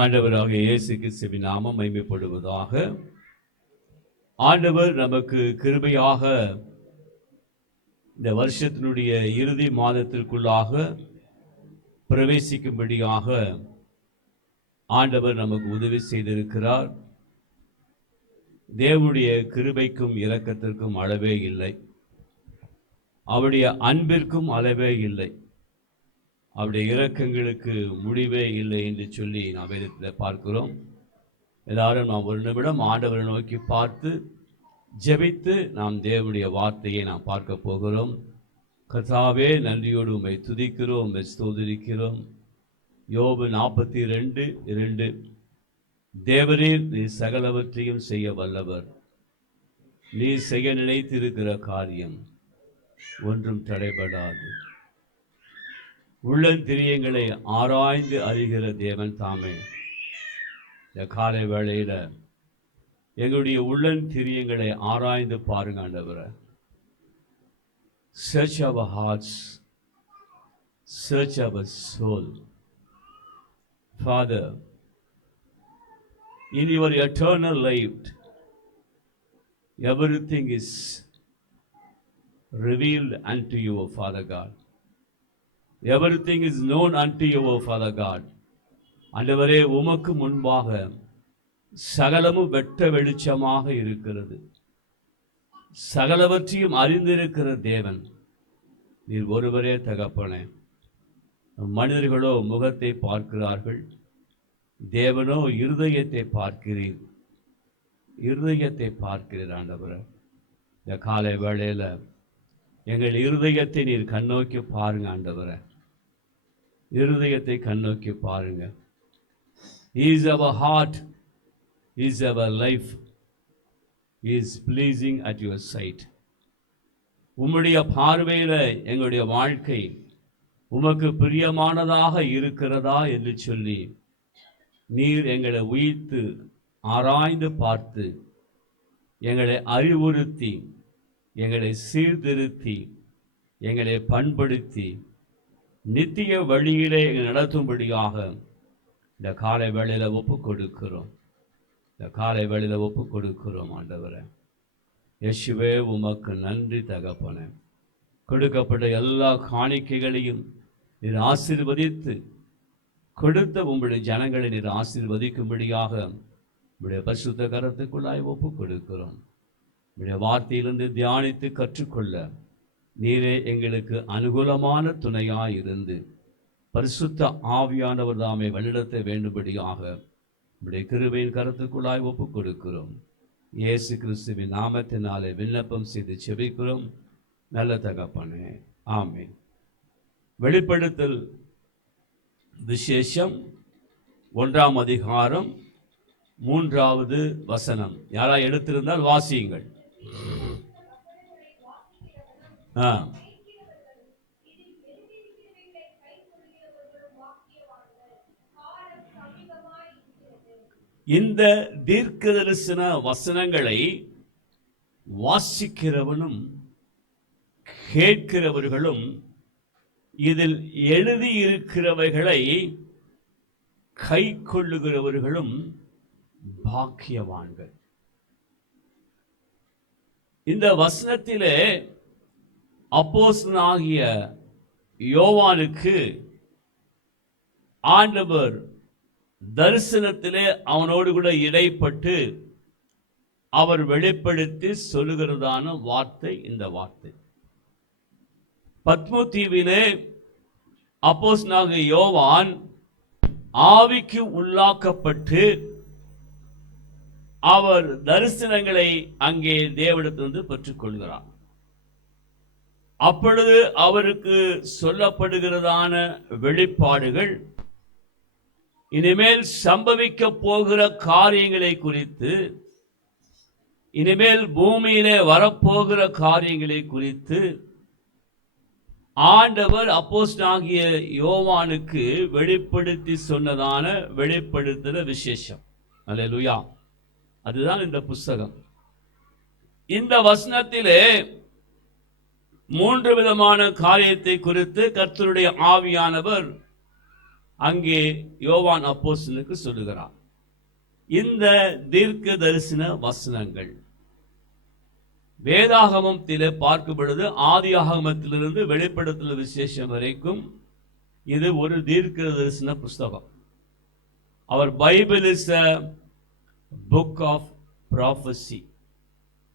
ஆண்டவராக இயேசு கிறிஸ்துவின் நாமம் மகிமைப்படுவதாக. ஆண்டவர் நமக்கு கிருபையாக இந்த வருஷத்தினுடைய இறுதி மாதத்திற்குள்ளாக பிரவேசிக்கும்படியாக ஆண்டவர் நமக்கு உதவி செய்திருக்கிறார். தேவனுடைய கிருபைக்கும் இரக்கத்திற்கும் அளவே இல்லை, அவருடைய அன்பிற்கும் அளவே இல்லை, அவருடைய இரக்கங்களுக்கு முடிவே இல்லை என்று சொல்லி நாம் வேதத்தில் பார்க்கிறோம். எல்லாரும் நாம் ஒரு நிமிடம் ஆண்டவரை நோக்கி பார்த்து ஜெபித்து நாம் தேவனுடைய வார்த்தையை நாம் பார்க்க போகிறோம். கர்த்தாவே, நன்றியோடு உம்மை துதிக்கிறோம், உம்மை ஸ்தோத்திரிக்கிறோம். யோபு 42:2 தேவரீர் நீ சகலவற்றையும் செய்ய வல்லவர், நீ செய்ய நினைத்திருக்கிற காரியம் ஒன்றும் தடைபடாது. உள்ளந்திரியங்களை ஆராய்ந்து அறிகிற தேவன் தாமே. இந்த காலை வேளையில எங்களுடைய உள்ளந்திரியங்களை ஆராய்ந்து பாருங்க ஆண்டவரே. Search our hearts, search our soul. Father, in your eternal light, everything is revealed unto you, Father God. Everything is known unto you, Father God. ஆண்டவரே, உமக்கு முன்பாக சகலமும் வெட்ட வெளிச்சமாக இருக்கிறது. சகலவற்றையும் அறிந்திருக்கிற தேவன் நீர் ஒருவரே தகப்பனே. மனிதர்களோ முகத்தை பார்க்கிறார்கள், தேவனோ இருதயத்தை பார்க்கிறீர். இருதயத்தை பார்க்கிறீர் ஆண்டவரே. இந்த காலை வேளையில எங்கள் இருதயத்தை நீர் கண்ணோக்கி பாருங்க ஆண்டவரே. இருதயத்தை கண்ணோக்கி பாருங்க. Is our heart, is our life, is pleasing at your sight. உம்முடைய பார்வையில எங்களுடைய வாழ்க்கை உமக்கு பிரியமானதாக இருக்கிறதா என்று சொல்லி நீர் எங்களை உயிர்த்து ஆராய்ந்து பார்த்து எங்களை அறிவுறுத்தி எங்களை சீர்திருத்தி எங்களை பண்படுத்தி நித்திய வழியிலே நடத்தும்படியாக இந்த காலை வேளையில ஒப்பு கொடுக்கிறோம். இந்த காலை வேளையில ஒப்பு கொடுக்கிறோம் ஆண்டவரே. இயேசுவே, உமக்கு நன்றி தகப்பனே. கொடுக்கப்பட்ட எல்லா காணிக்கைகளையும் நீர் ஆசீர்வதித்து கொடுத்த உங்களுடைய ஜனங்களை நீர் ஆசீர்வதிக்கும்படியாக உங்களுடைய பரிசுத்த கரத்துக்குள்ளாய் ஒப்பு கொடுக்கிறோம். உங்களுடைய வார்த்தையிலிருந்து தியானித்து கற்றுக்கொள்ள நீரே எங்களுக்கு அனுகூலமான துணையாய் இருந்து பரிசுத்த ஆவியானவர் தாமே வழிநடத்த வேண்டும்படியாக உடைய கிருபையின் கருத்துக்குள்ளாய் ஒப்பு கொடுக்கிறோம். இயேசு கிறிஸ்துவின் நாமத்தினாலே விண்ணப்பம் செய்து செபிக்கிறோம் நல்ல தகப்பனே, ஆமென். வெளிப்படுத்தல் விசேஷம் 1ஆம் அதிகாரம் 3வது வசனம். யாரா எடுத்திருந்தால் வாசியுங்கள். இந்த தீர்க்கதரிசன வசனங்களை வாசிக்கிறவனும் கேட்கிறவர்களும் இதில் எழுதியிருக்கிறவைகளை கை கொள்ளுகிறவர்களும் பாக்கியவான்கள். இந்த வசனத்திலே அப்போஸ்தலனாகிய யோவானுக்கு ஆண்டவர் தரிசனத்திலே அவனோடு கூட இடைப்பட்டு அவர் வெளிப்படுத்தி சொல்லுகிறதான வார்த்தை இந்த வார்த்தை. பத்மு தீவிலே அப்போஸ்தலனாகிய யோவான் ஆவிக்கு உள்ளாக்கப்பட்டு அவர் தரிசனங்களை அங்கே தேவனிடத்திலிருந்து பெற்றுக்கொள்கிறார். அப்பொழுது அவருக்கு சொல்லப்படுகிறதான வெளிப்பாடுகள் இனிமேல் சம்பவிக்க போகிற காரியங்களை குறித்து, இனிமேல் பூமியிலே வரப்போகிற காரியங்களை குறித்து ஆண்டவர் அப்போஸ்தலனாகிய யோவானுக்கு வெளிப்படுத்தி சொன்னதான வெளிப்படுத்துகிற விசேஷம். அல்லேலூயா. அதுதான் இந்த புஸ்தகம். இந்த வசனத்திலே 3 விதமான காரியத்தை குறித்து கர்த்தருடைய ஆவியானவர் அங்கே யோவான் அப்போஸ்தலனுக்கு சொல்லுகிறார். இந்த தீர்க்க தரிசன வசனங்கள் வேதாகமத்திலே பார்க்கும் பொழுது ஆதியாகமத்திலிருந்து வெளிப்படுத்தல் விசேஷம் வரைக்கும் இது ஒரு தீர்க்க தரிசன புஸ்தகம். அவர் Bible is a book of prophecy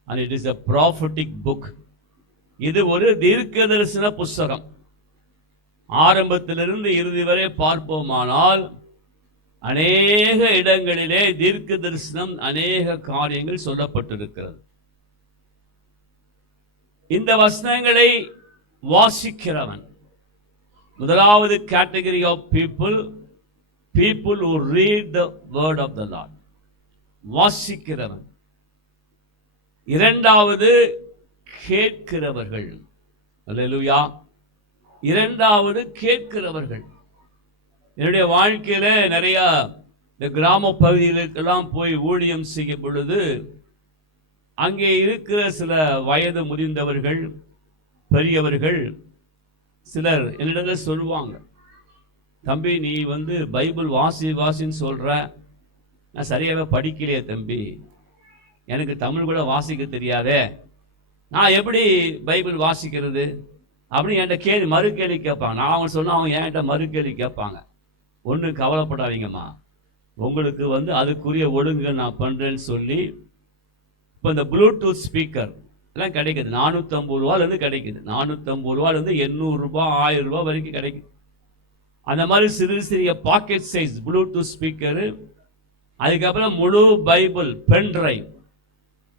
and it is a prophetic book. இது ஒரு தீர்க்க தரிசன புஸ்தகம். ஆரம்பத்திலிருந்து இறுதி வரை பார்ப்போமானால் அநேக இடங்களிலே தீர்க்க தரிசனம் அநேக காரியங்கள் சொல்லப்பட்டிருக்கிறது. இந்த வசனங்களை வாசிக்கிறவன் முதலாவது category of people who read the word of the Lord. வாசிக்கிறவன். இரண்டாவது கேட்கிறவர்கள். அல்லேலூயா. இரண்டாவது கேட்கிறவர்கள். என்னுடைய வாழ்க்கையில நிறைய இந்த கிராம பகுதிகளுக்கெல்லாம் போய் ஊழியம் செய்யும் பொழுது அங்கே இருக்கிற சில வயது முதிர்ந்தவர்கள் பெரியவர்கள் சிலர் என்னிடத்தில் சொல்லுவாங்க, தம்பி நீ பைபிள் வாசின்னு சொல்ற, நான் சரியாகவே படிக்கலையே தம்பி, எனக்கு தமிழ் கூட வாசிக்க தெரியாதே, நான் எப்படி பைபிள் வாசிக்கிறது அப்படின்னு என்கிட்ட மறு கேள்வி கேட்பாங்க. நான் அவங்க சொன்னால் அவங்க என்கிட்ட மறு கேள்வி கேட்பாங்க. ஒன்றும் கவலைப்படாதீங்கம்மா, உங்களுக்கு அதுக்குரிய ஒழுங்குகள் நான் பண்ணுறேன்னு சொல்லி இப்போ இந்த ப்ளூடூத் ஸ்பீக்கர் எல்லாம் கிடைக்குது. 450 ரூபாயிலேருந்து கிடைக்குது. 450 ரூபாயிலேருந்து 800 ரூபாய் 1000 ரூபாய் வரைக்கும் கிடைக்குது. அந்த மாதிரி சிறு சிறிய பாக்கெட் சைஸ் ப்ளூடூத் ஸ்பீக்கரு, அதுக்கப்புறம் முழு பைபிள்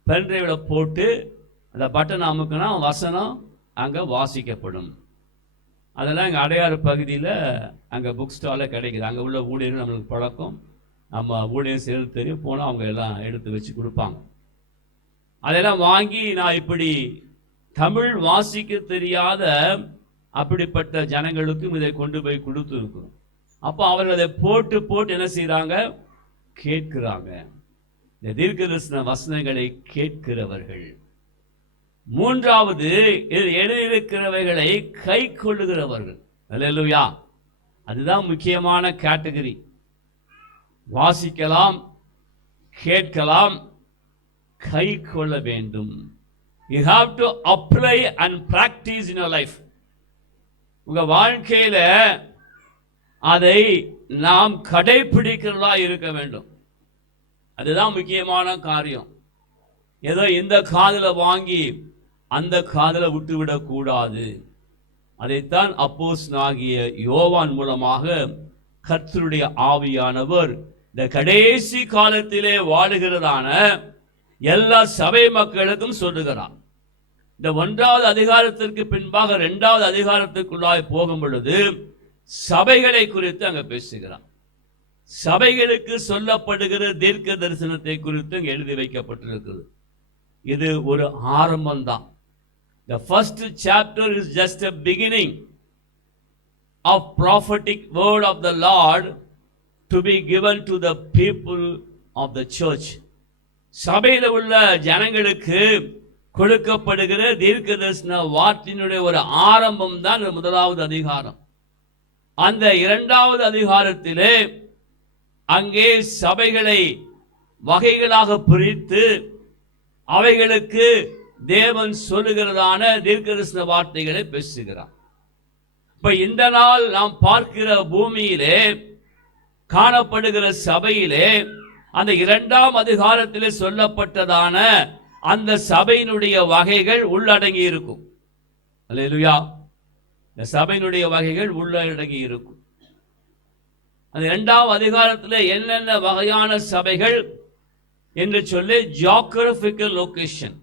பென்ட்ரைவில் போட்டு அந்த பட்டன் அமுக்குனா வசனம் அங்கே வாசிக்கப்படும். அதெல்லாம் எங்கள் அடையாறு பகுதியில் அங்கே புக் ஸ்டாலில் கிடைக்குது. அங்கே உள்ள ஊழியர்கள் நம்மளுக்கு பழக்கம், நம்ம ஊழியர் சேர்ந்து தெரியும், போனால் அவங்க எல்லாம் எடுத்து வச்சு கொடுப்பாங்க. அதெல்லாம் வாங்கி நான் இப்படி தமிழ் வாசிக்க தெரியாத அப்படிப்பட்ட ஜனங்களுக்கும் இதை கொண்டு போய் கொடுத்து இருக்கிறோம். அப்போ அவர்கள் அதை போட்டு என்ன செய்கிறாங்க, கேட்கிறாங்க. இந்த தீர்க்கதரிசன வசனங்களை கேட்கிறவர்கள். மூன்றாவது எழுதியிருக்கிறவைகளை கை கொள்ளுகிறவர்கள். அல்லேலூயா. அதுதான் முக்கியமான கேட்டகரி. வாசிக்கலாம், கேட்கலாம், கை கொள்ள வேண்டும். You have to apply and practice in your life. உங்க வாழ்க்கையில அதை நாம் கடைபிடிக்கிறதா இருக்க வேண்டும். அதுதான் முக்கியமான காரியம். ஏதோ இந்த காதுல வாங்கி அந்த காதுல விட்டுவிடக் கூடாது. அதைத்தான் அப்போஸ்தலனாகிய யோவான் மூலமாக கர்த்தருடைய ஆவியானவர் இந்த கடைசி காலத்திலே வாழுகிறதான எல்லா சபை மக்களுக்கும் சொல்லுகிறார். இந்த 1வது அதிகாரத்திற்கு பின்பாக 2வது அதிகாரத்திற்குள்ளாய் போகும் பொழுது சபைகளை குறித்து அங்க பேசுகிறார். சபைகளுக்கு சொல்லப்படுகிற தீர்க்க தரிசனத்தை குறித்து அங்க எழுதி வைக்கப்பட்டிருக்கிறது. இது ஒரு ஆரம்பம் தான். The first chapter is just a beginning of prophetic word of the Lord to be given to the people of the church. சபையில் உள்ள ஜனங்களுக்கு கொடுக்கப்படுகிற தீர்க்க தரிசன வார்த்தையினுடைய ஒரு ஆரம்பம் தான் 1வது அதிகாரம். அந்த 2வது அதிகாரத்திலே அங்கே சபைகளை வகைகளாக பிரித்து அவைகளுக்கு தேவன் சொல்லுகிறதான தீர்க்கதரிசன வார்த்தைகளை பேசுகிறார். இப்ப இந்த நாள் நாம் பார்க்கிற பூமியிலே காணப்படுகிற சபையிலே அந்த 2ஆம் அதிகாரத்திலே சொல்லப்பட்டதான அந்த சபையினுடைய வகைகள் உள்ளடங்கி இருக்கும். அல்லேலூயா. இந்த சபையினுடைய வகைகள் உள்ளடங்கி இருக்கும். அந்த 2ஆம் அதிகாரத்தில் என்னென்ன வகையான சபைகள் என்று சொல்லி ஜியோகிராபிக்கல் லொகேஷன்,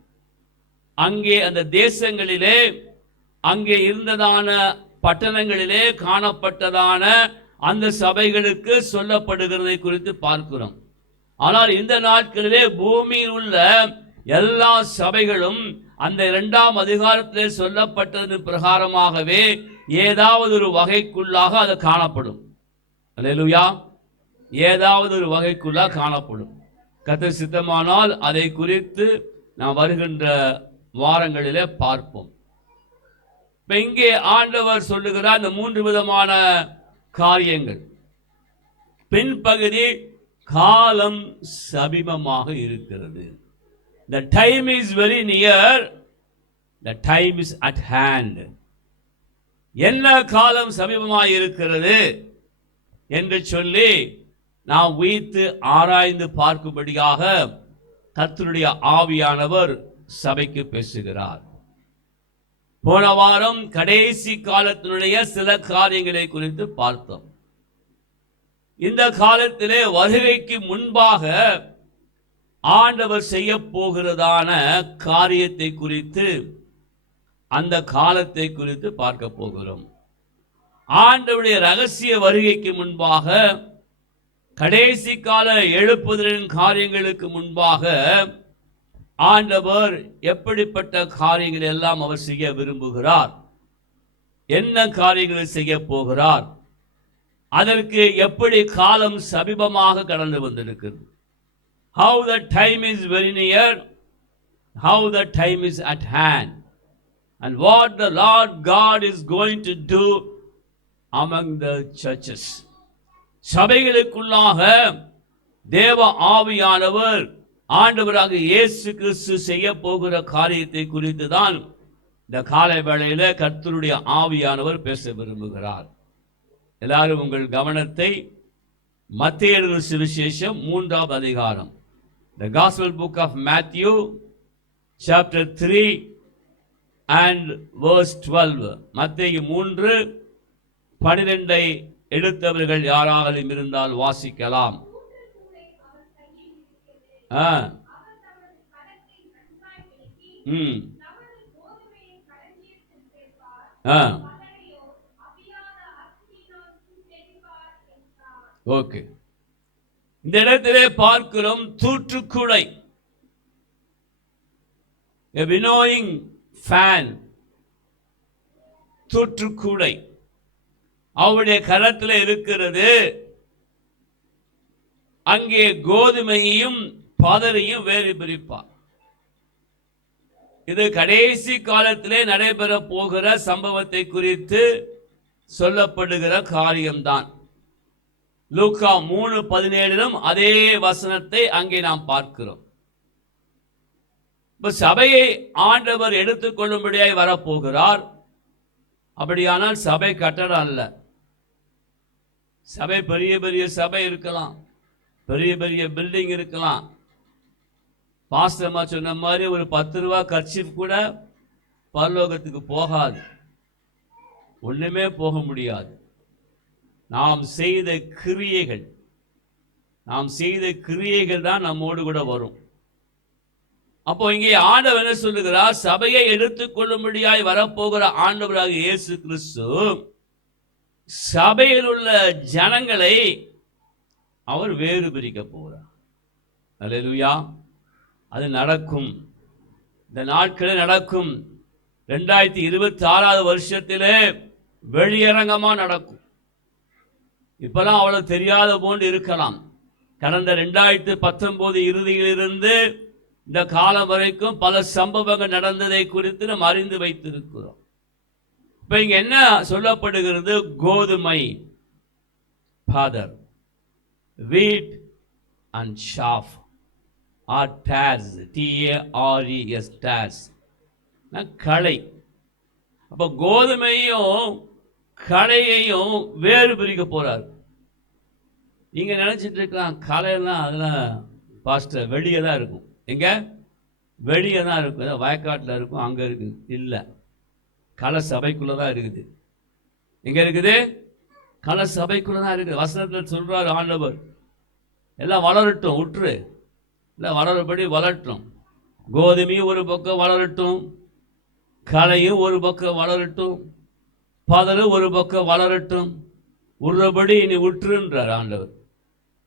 அங்கே அந்த தேசங்களிலே அங்கே இருந்ததான பட்டணங்களிலே காணப்பட்டதான அந்த சபைகளுக்கு சொல்லப்படுகிறதை குறித்து பார்க்கிறோம். ஆனால் இந்த நாட்களிலே பூமியில் உள்ள எல்லா சபைகளும் அந்த 2ஆம் அதிகாரத்திலே சொல்லப்பட்டது பிரகாரமாகவே ஏதாவது ஒரு வகைக்குள்ளாக அது காணப்படும். அல்லேலூயா. ஏதாவது ஒரு வகைக்குள்ளாக காணப்படும். கர்த்தர் சித்தமானால் அதை குறித்து நாம் வருகின்ற வாரங்களிலே பார்ப்போம். இங்கே ஆண்டவர் சொல்லுகிறார் இந்த 3 விதமான காரியங்கள். பின்பகுதி காலம் சமீபமாக இருக்கிறது. The time is very near, the time is at hand. என்ன காலம் சமீபமாக இருக்கிறது என்று சொல்லி நாம் வைத்து ஆராய்ந்து பார்க்கும்படியாக கர்த்தருடைய ஆவியானவர் சபைக்கு பேசுகிறார். போன வாரம் கடைசி காலத்தினுடைய சில காரியங்களை குறித்து பார்த்தோம். இந்த காலத்திலே வருகைக்கு முன்பாக ஆண்டவர் செய்ய போகிறதான காரியத்தை குறித்து, அந்த காலத்தை குறித்து பார்க்க போகிறோம். ஆண்டவருடைய ரகசிய வருகைக்கு முன்பாக, கடைசி கால எழுப்புதலின் காரியங்களுக்கு முன்பாக ஆண்டவர் எப்படிப்பட்ட காரியங்கள் எல்லாம் அவர் செய்ய விரும்புகிறார், என்ன காரியங்களை செய்ய போகிறார், அதற்கு எப்படி காலம் சமீபமாக கடந்து வந்திருக்கிறது. How the time is very near, how the time is at hand, and what the Lord God is going to do among the churches. சபைகளுக்குள்ளாக தேவ ஆவியானவர் ஆண்டவராக இயேசு கிறிஸ்து செய்ய போகிற காரியத்தை குறித்து தான் இந்த காலை வேளையில கர்த்தருடைய ஆவியானவர் பேச விரும்புகிறார். எல்லாரும் உங்கள் கவனத்தை மத்தேயு எழுதின சுவிசேஷம் 3ஆம் அதிகாரம், the Gospel book of Matthew chapter 3 and verse 12. மத்தேயு 3:12 எடுத்தவர்கள் யாராலும் இருந்தால் வாசிக்கலாம். ஓகே, இந்த இடத்திலே பார்க்கிறோம் தூற்றுக்குடை, a winnowing fan, தூற்றுக்குடை அவருடைய கரத்தில் இருக்கிறது. அங்கே கோதுமையையும் பதரையும் வேறு பிரிப்பார். இது கடைசி காலத்திலே நடைபெற போகிற சம்பவத்தை குறித்து சொல்லப்படுகிற காரியம்தான். லூக்கா 3:17 அதே வசனத்தை அங்கே நாம் பார்க்கிறோம். சபையை ஆண்டவர் எடுத்துக்கொள்ளும்படியாய் வரப்போகிறார். அப்படியானால் சபை கட்டடம் அல்ல. சபை பெரிய பெரிய சபை இருக்கலாம், பெரிய பெரிய பில்டிங் இருக்கலாம். பாஸ்டர்மா சொன்ன மாதிரி ஒரு 10 ரூபா கர்ச்சீஃப் கூட பரலோகத்துக்கு போகாது, ஒண்ணுமே போக முடியாது. நாம் செய்த கிரியைகள் தான் நம்மோடு கூட வரும். அப்போ இங்கே ஆண்டவர் என்ன சொல்லுகிறார்? சபையை எடுத்துக்கொள்ளும்படியாய் வரப்போகிற ஆண்டவராக இயேசு கிறிஸ்து சபையில் உள்ள ஜனங்களை அவர் வேறு பிரிக்க போகிறார். அல்லேலூயா. அது நடக்கும், இந்த நாட்களில் நடக்கும். 2026 வருஷத்திலே வெளியரங்கமா நடக்கும். இப்பெல்லாம் அவ்வளவு தெரியாத போன்று இருக்கலாம். கடந்த 2019 இறுதியிலிருந்து இந்த காலம் வரைக்கும் பல சம்பவங்கள் நடந்ததை குறித்து நாம் அறிந்து வைத்திருக்கிறோம். இப்ப இங்க என்ன சொல்லப்படுகிறது? கோதுமை, father, wheat and chaff or tares, T-A-R-E-S, tares, களை. அப்ப கோதுமையும் களையையும் வேறு பிரிக்க போறார். நீங்க நினைச்சிட்டு இருக்கலாம் களையெல்லாம் அதெல்லாம் பாஸ்டர் வெளியே தான் இருக்கும். எங்க? வெளியே தான் இருக்கும், வயக்காட்டில் இருக்கும், அங்க இருக்கு. இல்லை, களை சபைக்குள்ளதான் இருக்குது. எங்க இருக்குது? களை சபைக்குள்ளதான் இருக்குது. வசனத்தில் சொல்றாரு ஆண்டவர், எல்லாம் வளரட்டும், உற்று எல்லாம் வளரபடி வளரட்டும். கோதுமையும் ஒரு பக்கம் வளரட்டும், களையும் ஒரு பக்கம் வளரட்டும், பதரும் ஒரு பக்கம் வளரட்டும், உருபடி நீ உற்றுன்றார் ஆண்டவர்.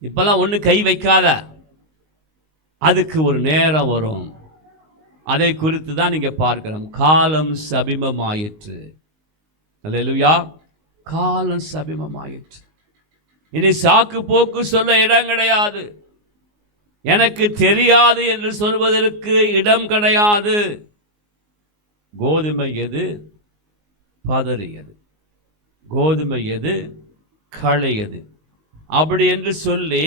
இப்பெல்லாம் ஒண்ணு கை வைக்காத, அதுக்கு ஒரு நேரம் வரும். அதை குறித்து தான் நீங்க பார்க்கிறோம். காலம் சமீபமாயிற்று. அல்லேலூயா. காலம் சமீபமாயிற்று. இனி சாக்கு போக்கு சொல்ல இடம் கிடையாது. எனக்கு தெரியாது என்று சொல்வதற்கு இடம் கிடையாது. கோதுமை எது, பதறு எது, கோதுமை எது, களை எது, அப்படி என்று சொல்லி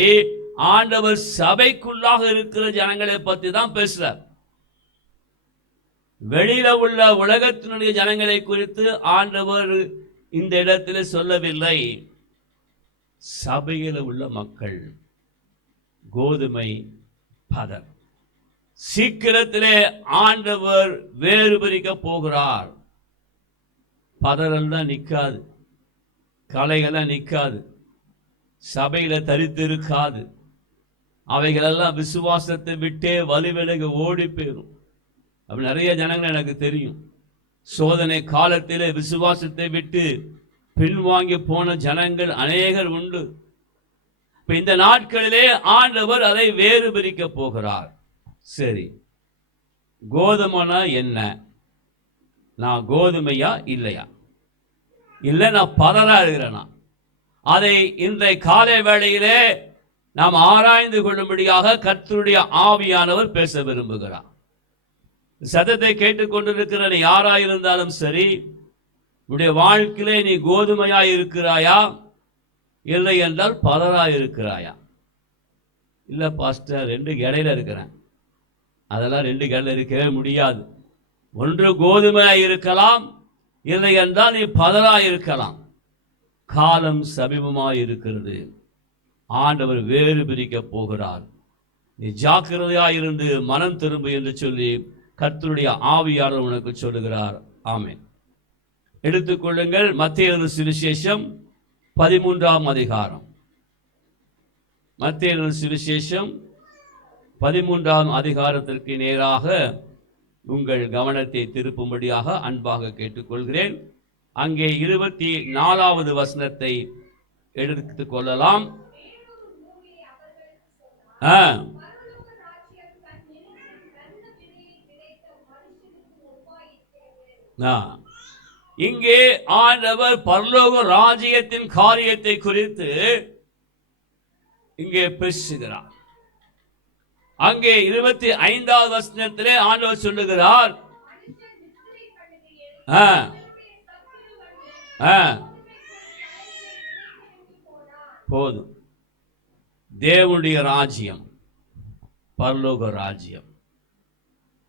ஆண்டவர் சபைக்குள்ளாக இருக்கிற ஜனங்களை பத்தி தான் பேசுறார். வெளியில உள்ள உலகத்தினுடைய ஜனங்களை குறித்து ஆண்டவர் இந்த இடத்துல சொல்லவில்லை. சபையில் உள்ள மக்கள் கோதுமை பதர். சீக்கிரத்திலே ஆண்டவர் வேறு பிரிக்க போகிறார். பதரெல்லாம் நிற்காது, கலைகள்லாம் நிற்காது, சபையில தரித்து இருக்காது. அவைகளெல்லாம் விசுவாசத்தை விட்டே வலுவிலக ஓடி போயிடும். அப்படி நிறைய ஜனங்கள் எனக்கு தெரியும். சோதனை காலத்திலே விசுவாசத்தை விட்டு பின்வாங்கி போன ஜனங்கள் அநேகர் உண்டு. இந்த நாட்களிலே ஆண்டவர் அதை வேறு பிரிக்க போகிறார். சரி, கோதுமைனா என்ன? நான் கோதுமையா இல்லையா? இல்லை நான் பதரா இருக்கிறேனா? அதை இன்றைய காலை வேளையிலே நாம் ஆராய்ந்து கொள்ளும்படியாக கர்த்தருடைய ஆவியானவர் பேச விரும்புகிறார். சத்தத்தை கேட்டுக்கொண்டிருக்கிற நீ யாராயிருந்தாலும் சரி, உன்னுடைய வாழ்க்கையிலே நீ கோதுமையாய் இருக்கிறாயா, இல்லை என்றால் பதராய் இருக்கிறாயா? இல்லை பாஸ்டர், ரெண்டு இடையில இருக்கிறேன். அதெல்லாம் ரெண்டு இடையில இருக்கவே முடியாது. ஒன்று கோதுமையாய் இருக்கலாம், இல்லை என்றால் நீ பதராய் இருக்கலாம். காலம் சமீபமாய் இருக்கிறது. ஆண்டவர் வேறு பிரிக்க போகிறார். நீ ஜாக்கிரதையாயிருந்து மனம் திரும்பு என்று சொல்லி கர்த்தருடைய ஆவியாளர் உனக்கு சொல்லுகிறார். ஆமென். எடுத்துக்கொள்ளுங்கள், மத்தேயு சுவிசேஷம் 13ஆம் அதிகாரம். மத்தேயு சுவிசேஷம் 13ஆம் அதிகாரத்திற்கு நேராக உங்கள் கவனத்தை திருப்பும்படியாக அன்பாக கேட்டுக்கொள்கிறேன். அங்கே 24வது வசனத்தை எடுத்துக் கொள்ளலாம். இங்கே ஆண்டவர் பரலோக ராஜ்யத்தின் காரியத்தை குறித்து இங்கே பேசுகிறார். அங்கே 25வது வசனத்திலே ஆண்டவர் சொல்லுகிறார், போதும், தேவனுடைய ராஜ்யம் பரலோக ராஜ்யம்.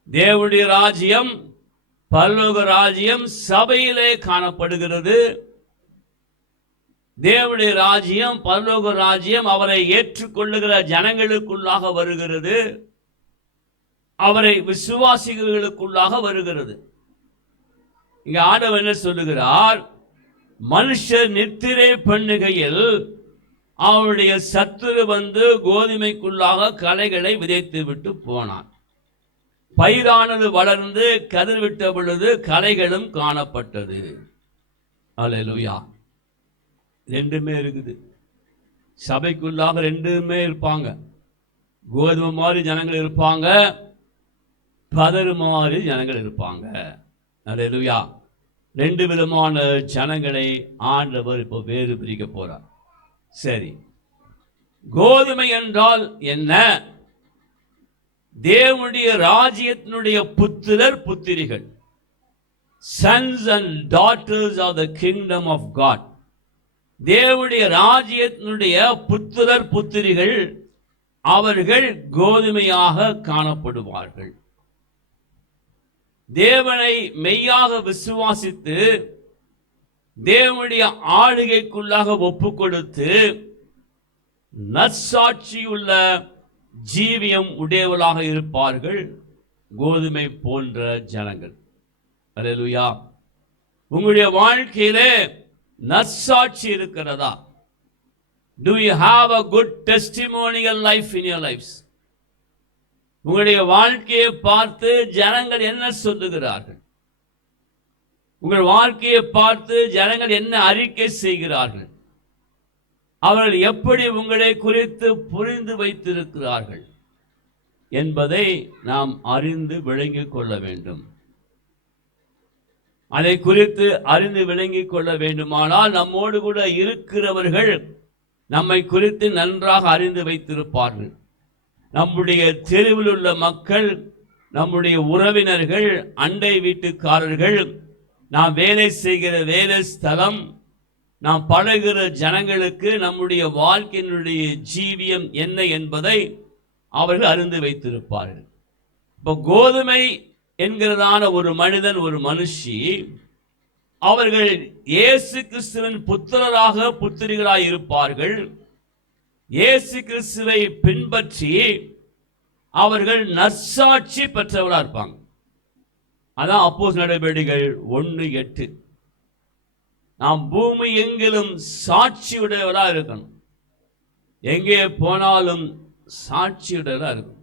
தேவனுடைய ராஜ்யம் பரலோக ராஜ்யம் சபையிலே காணப்படுகிறது. தேவனுடைய ராஜ்யம் பரலோக ராஜ்யம் அவரை ஏற்றுக்கொள்ளுகிற ஜனங்களுக்குள்ளாக வருகிறது. அவரை விசுவாசிகளுக்குள்ளாக வருகிறது. இங்க ஆண்டவர் என்ன சொல்லுகிறார்? மனுஷர் நித்திரை பண்ணுகையில் அவருடைய சத்துரு வந்து கோதுமைக்குள்ளாக களைகளை விதைத்து விட்டு போனான். பயிரானது வளர்ந்து கதிர் விட்ட பொழுது களைகளும் காணப்பட்டது. அல்லேலூயா. ரெண்டுமே இருக்குது. சபைக்குள்ளாக ரெண்டுமே இருப்பாங்க. கோதுமை மாதிரி ஜனங்கள் இருப்பாங்க, பதறு மாதிரி ஜனங்கள் இருப்பாங்க. அல்லேலூயா. ரெண்டு விதமான ஜனங்களை ஆண்டவர் இப்போ வேறு பிரிக்க போறார். சரி, கோதுமை என்றால் என்ன? தேவனுடைய ராஜ்யத்தினுடைய புத்திரர் புத்திரிகள், sons and daughters of the kingdom of God. தேவனுடைய ராஜ்யத்தினுடைய புத்திரர் புத்திரிகள் அவர்கள் கோதுமையாக காணப்படுவார்கள். தேவனை மெய்யாக விசுவாசித்து தேவனுடைய ஆளுகைக்குள்ளாக ஒப்பு கொடுத்து நற்சாட்சியுள்ள ஜீவியம் உடையவளாக இருப்பார்கள் கோதுமை போன்ற ஜனங்கள். அல்லேலூயா. உங்களுடைய வாழ்க்கையிலே நற்சாட்சி இருக்கிறதா? Do you have a good testimonial life in your lives? உங்களுடைய வாழ்க்கையை பார்த்து ஜனங்கள் என்ன சொல்லுகிறார்கள்? உங்கள் வாழ்க்கையை பார்த்து ஜனங்கள் என்ன அறிக்கை செய்கிறார்கள்? அவர்கள் எப்படி உங்களை குறித்து புரிந்து வைத்திருக்கிறார்கள் என்பதை நாம் அறிந்து விளங்கிக் கொள்ள வேண்டும். அதை குறித்து அறிந்து விளங்கிக் கொள்ள வேண்டுமானால் நம்மோடு கூட இருக்கிறவர்கள் நம்மை குறித்து நன்றாக அறிந்து வைத்திருப்பார்கள். நம்முடைய தெருவில் உள்ள மக்கள், நம்முடைய நாம் பழகுகிற ஜனங்களுக்கு நம்முடைய வாழ்க்கையினுடைய ஜீவியம் என்ன என்பதை அவர்கள் அறிந்து வைத்திருப்பார்கள். இப்போ கோதுமை என்கிறதான ஒரு மனிதன், ஒரு மனுஷி, அவர்கள் இயேசு கிறிஸ்துவின் புத்திரராக புத்திரிகளாய் இருப்பார்கள். இயேசு கிறிஸ்துவை பின்பற்றி அவர்கள் நற்சாட்சி பெற்றவர்களாக இருப்பாங்க. அதான் அப்போஸ்தலர் நடவடிக்கைகள் 1:8. நாம் பூமி எங்கிலும் சாட்சியுடையவராக இருக்கணும். எங்கே போனாலும் சாட்சியுடையவராக இருக்கணும்.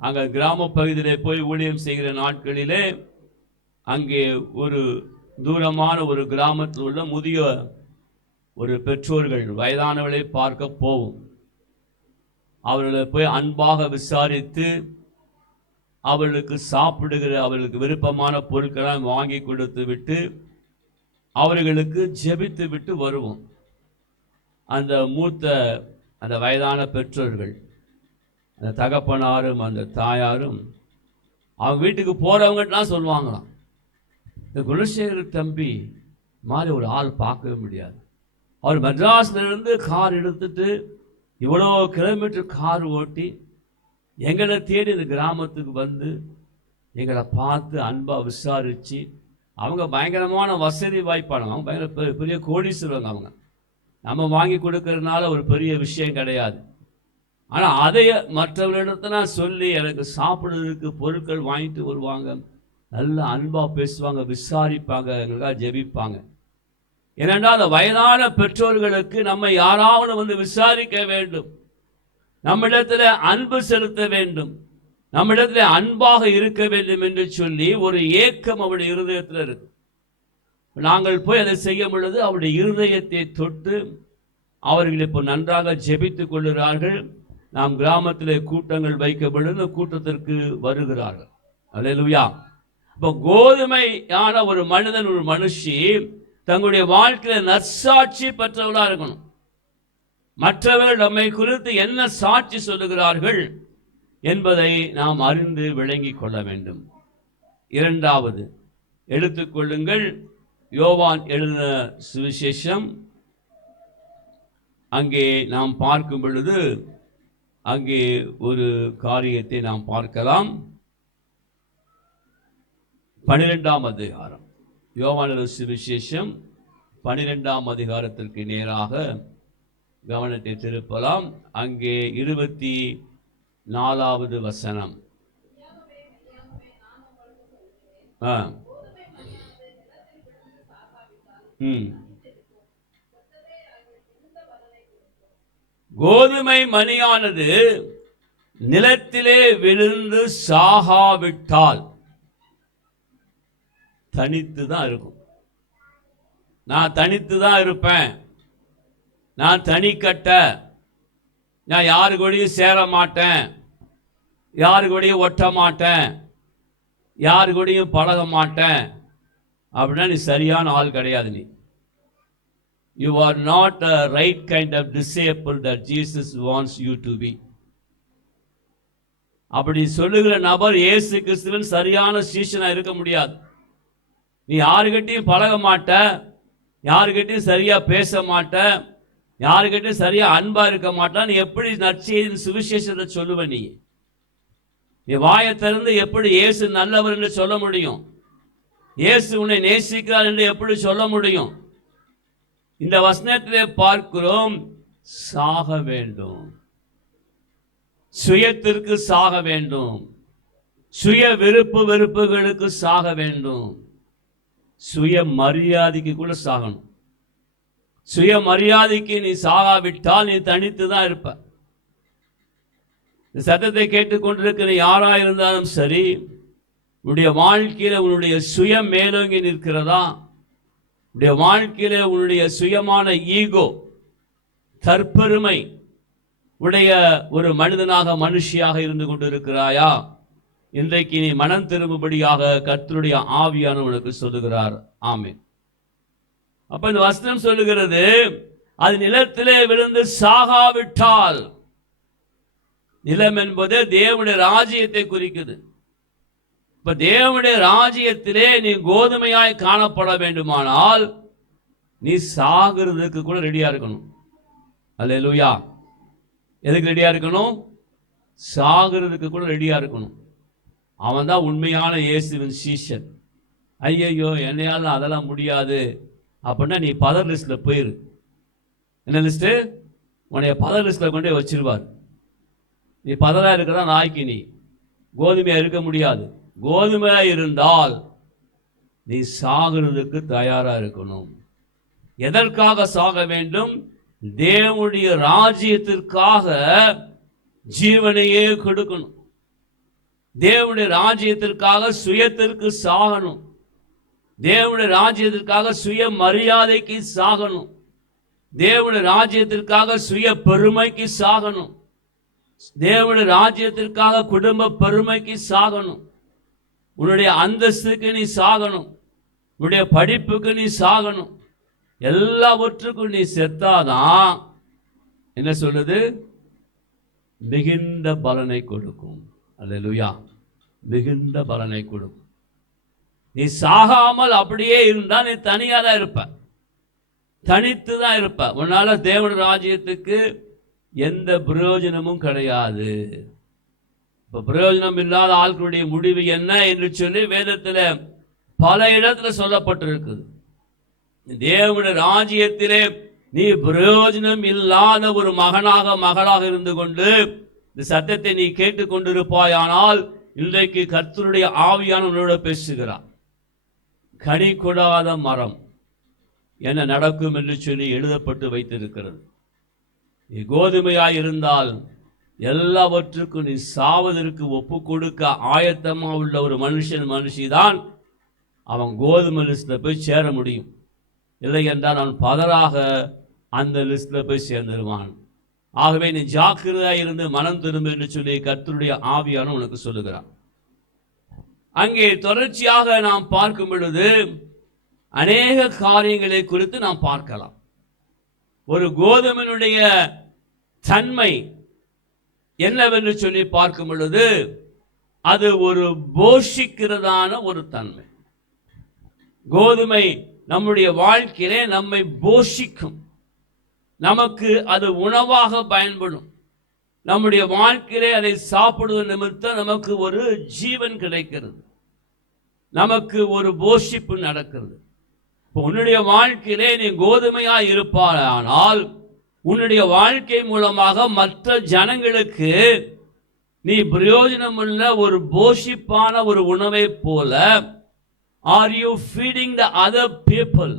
அங்கே கிராம பகுதியிலே போய் ஊழியம் செய்கிற நாட்களிலே அங்கே ஒரு தூரமான ஒரு கிராமத்தில் உள்ள முதிய ஒரு பெற்றோர்கள் வயதானவர்களை பார்க்க போவோம். அவர்களை போய் அன்பாக விசாரித்து அவர்களுக்கு சாப்பிடுகிற அவர்களுக்கு விருப்பமான பொருட்களை வாங்கி கொடுத்து விட்டு அவர்களுக்கு ஜெபித்து விட்டு வருவோம். அந்த மூத்த அந்த வயதான பெற்றோர்கள், அந்த தகப்பனாரும் அந்த தாயாரும் அவங்க வீட்டுக்கு போறவங்கலாம் சொல்லுவாங்களாம், இந்த குணசேகர் தம்பி மாதிரி ஒரு ஆள் பார்க்கவே முடியாது. அவர் மெட்ராஸ்ல இருந்து கார் எடுத்துட்டு இவ்வளோ கிலோமீட்டர் கார் ஓட்டி எங்களை தேடி இந்த கிராமத்துக்கு வந்து எங்களை பார்த்து அன்பாக விசாரித்து, அவங்க பயங்கரமான வசதி வாய்ப்பானவங்க, அவங்க பயங்கர பெரிய கோடீஸ்வரங்க. அவங்க நம்ம வாங்கி கொடுக்கறதுனால ஒரு பெரிய விஷயம் கிடையாது. ஆனால் அதை மற்றவர்களிடத்துல சொல்லி எனக்கு சாப்பிடுறதுக்கு பொருட்கள் வாங்கிட்டு வருவாங்க, நல்ல அன்பாக பேசுவாங்க, விசாரிப்பாங்க, எங்களுக்காக ஜெபிப்பாங்க. ஏனென்றால் அந்த வயதான பெற்றோர்களுக்கு நம்ம யாராவது வந்து விசாரிக்க வேண்டும், நம்மிடத்தில் அன்பு செலுத்த வேண்டும், நம்மிடத்தில் அன்பாக இருக்க வேண்டும் என்று சொல்லி ஒரு ஏக்கம் அவருடைய இருதயத்தில் இருக்கு. நாங்கள் போய் அதை செய்யும் பொழுது அவருடைய இருதயத்தை தொட்டு அவர்கள் இப்போ நன்றாக ஜெபித்துக் கொள்கிறார்கள். நாம் கிராமத்தில் கூட்டங்கள் வைக்கப்படும் கூட்டத்திற்கு வருகிறார்கள். அல்லேலூயா. இப்போ கோதுமையான ஒரு மனிதன், ஒரு மனுஷி தங்களுடைய வாழ்க்கையில் நற்சாட்சி பெற்றவர்களா இருக்கணும். மற்றவர்கள் நம்மை குறித்து என்ன சாட்சி சொல்லுகிறார்கள் என்பதை நாம் அறிந்து விளங்கிக் கொள்ள வேண்டும். இரண்டாவது எடுத்துக்கொள்ளுங்கள், யோவான் எழுதின சுவிசேஷம். அங்கே நாம் பார்க்கும் பொழுது அங்கே ஒரு காரியத்தை நாம் பார்க்கலாம். 12ஆம் அதிகாரம், யோவான் எழுதின சுவிசேஷம் 12ஆம் அதிகாரத்திற்கு நேராக கவனத்தை திருப்பலாம். அங்கே 24வது வசனம். கோதுமை மணியானது நிலத்திலே விழுந்து சாகாவிட்டால் தனித்து தான் இருக்கும். நான் தனித்து தான் இருப்பேன், நான் தனிக்கட்ட, நான் யாரு கூடயும் சேர மாட்டேன், யாரு கூடயும் ஒட்ட மாட்டேன், யாரு கூடயும் பழக மாட்டேன் அப்படின்னா நீ சரியான ஆள் கிடையாது. நீ you are not a right kind of disciple that Jesus wants you to be. அப்படி சொல்லுகிற நபர் இயேசு கிறிஸ்துவின் சரியான சீஷனா இருக்க முடியாது. நீ யாருக்கிட்டையும் பழக மாட்ட, யாருக்கிட்டையும் சரியா பேச மாட்ட, யாருக்கிட்டையும் சரியா அன்பா இருக்க மாட்டான். நீ எப்படி நற்செய்தியின் சுவிசேஷத்தை சொல்லுவ? நீ வாயை திறந்து எப்படி இயேசு நல்லவர் என்று சொல்ல முடியும்? இயேசு உன்னை நேசிக்கிறார் என்று எப்படி சொல்ல முடியும்? இந்த வசனத்திலே பார்க்கிறோம், சாக வேண்டும், சுயத்திற்கு சாக வேண்டும், சுய விருப்பு வெறுப்புகளுக்கு சாக வேண்டும், சுய மரியாதைக்கு கூட சாகணும். சுய மரியாதைக்கு நீ சாகாவிட்டால் நீ தனித்து தான் இருப்ப. இந்த சத்தத்தை கேட்டுக்கொண்டிருக்கிற யாரா இருந்தாலும் சரி, உன்னுடைய வாழ்க்கையில உன்னுடைய சுயம் மேலோங்கி நிற்கிறதா? உன்னுடைய வாழ்க்கையில உன்னுடைய சுயமான ஈகோ, தற்பெருமை உடைய ஒரு மனிதனாக மனுஷியாக இருந்து கொண்டிருக்கிறாயா? இன்றைக்கு நீ மனம் திரும்பும்படியாக கர்த்தருடைய ஆவியானவர் உனக்கு சொல்லுகிறார். ஆமென். அப்ப இந்த வசனம் சொல்லுகிறது, அது நிலத்திலே விழுந்து சாகாவிட்டால், நிலம் என்பது தேவனுடைய ராஜ்யத்தை குறிக்குது. இப்ப தேவனுடைய ராஜ்யத்திலே நீ கோதுமையாய் காணப்பட வேண்டுமானால் நீ சாகிறதுக்கு கூட ரெடியா இருக்கணும். அல்லேலூயா. எதுக்கு ரெடியா இருக்கணும்? சாகிறதுக்கு கூட ரெடியா இருக்கணும். அவன் தான் உண்மையான இயேசுவின் சீஷன். ஐயையோ என்னையால அதெல்லாம் முடியாது அப்படின்னா நீ பதர் லிஸ்ட்ல போயிரு. என்ன லிஸ்ட்? உன்னைய பதர் லிஸ்ட்ல கொண்டே வச்சிருவார். நீ பதரா இருக்கிறதா நாய்க்கு நீ கோதுமையா இருக்க முடியாது. கோதுமையா இருந்தால் நீ சாகிறதுக்கு தயாரா இருக்கணும். எதற்காக சாக வேண்டும்? தேவனுடைய ராஜ்யத்திற்காக ஜீவனையே கொடுக்கணும். தேவனுடைய ராஜ்யத்திற்காக சுயத்திற்கு சாகணும். தேவனுடைய ராஜ்யத்திற்காக சுய மரியாதைக்கு சாகணும். தேவனுடைய ராஜ்யத்திற்காக சுய பெருமைக்கு சாகணும். தேவனுடைய ராஜ்யத்திற்காக குடும்ப பெருமைக்கு சாகணும். உன்னுடைய அந்தஸ்துக்கு நீ சாகணும். உன்னுடைய படிப்புக்கு நீ சாகணும். எல்லாவற்றுக்கும் நீ செத்தாதான் என்ன சொல்லுது? மிகுந்த பலனை கொடுக்கும். அல்லேலூயா. மிகுந்த பலனை கொடுக்கும். நீ சாகாமல் அப்படியே இருந்தா நீ தனியா தான் இருப்ப, தனித்து தான் இருப்ப. உன்னால தேவனுடைய ராஜ்யத்துக்கு எந்த பிரயோஜனமும் கிடையாது. இப்ப பிரயோஜனம் இல்லாத ஆட்களுடைய முடிவு என்ன என்று சொல்லி வேதத்துல பல இடத்துல சொல்லப்பட்டிருக்குது. தேவனுடைய ராஜ்யத்திலே நீ பிரயோஜனம் இல்லாத ஒரு மகனாக மகளாக இருந்து கொண்டு இந்த சத்தத்தை நீ கேட்டுக்கொண்டிருப்பாயானால் இன்றைக்கு கர்த்தருடைய ஆவியான உன்னோட பேசுகிறார். கனி கொடாத மரம் என்ன நடக்கும் என்று சொல்லி எழுதப்பட்டு வைத்திருக்கிறது. நீ கோதுமையாய் இருந்தால் எல்லாவற்றுக்கும் நீ சாவதற்கு ஒப்பு கொடுக்க ஆயத்தமா உள்ள ஒரு மனுஷிதான் அவன் கோதுமை லிஸ்ட்ல போய் சேர முடியும். இல்லை என்றால் அவன் பதராக அந்த லிஸ்ட்ல போய் சேர்ந்துருவான். ஆகவே நீ ஜாக்கிரதையாக இருந்து மனம் திரும்ப என்று சொல்லி கர்த்தருடைய ஆவியான உனக்கு சொல்லுகிறான். அங்கே தொடர்ச்சியாக நாம் பார்க்கும் பொழுது அநேக காரியங்களை குறித்து நாம் பார்க்கலாம். ஒரு கோதுமையினுடைய தன்மை என்னவென்று சொல்லி பார்க்கும் பொழுது அது ஒரு போஷிக்கிறதான ஒரு தன்மை. கோதுமை நம்முடைய வாழ்க்கையிலே நம்மை போஷிக்கும். நமக்கு அது உணவாக பயன்படும். நம்முடைய வாழ்க்கையிலே அதை சாப்பிடுவது நிமித்தம் நமக்கு ஒரு ஜீவன் கிடைக்கிறது, நமக்கு ஒரு போஷிப்பு நடக்கிறது. உன்னுடைய வாழ்க்கையிலே நீ கோதுமையா இருப்பாயானால் உன்னுடைய வாழ்க்கை மூலமாக மற்ற ஜனங்களுக்கு நீ பிரயோஜனமுள்ள ஒரு போஷிப்பான ஒரு உணவை போல are you feeding the other people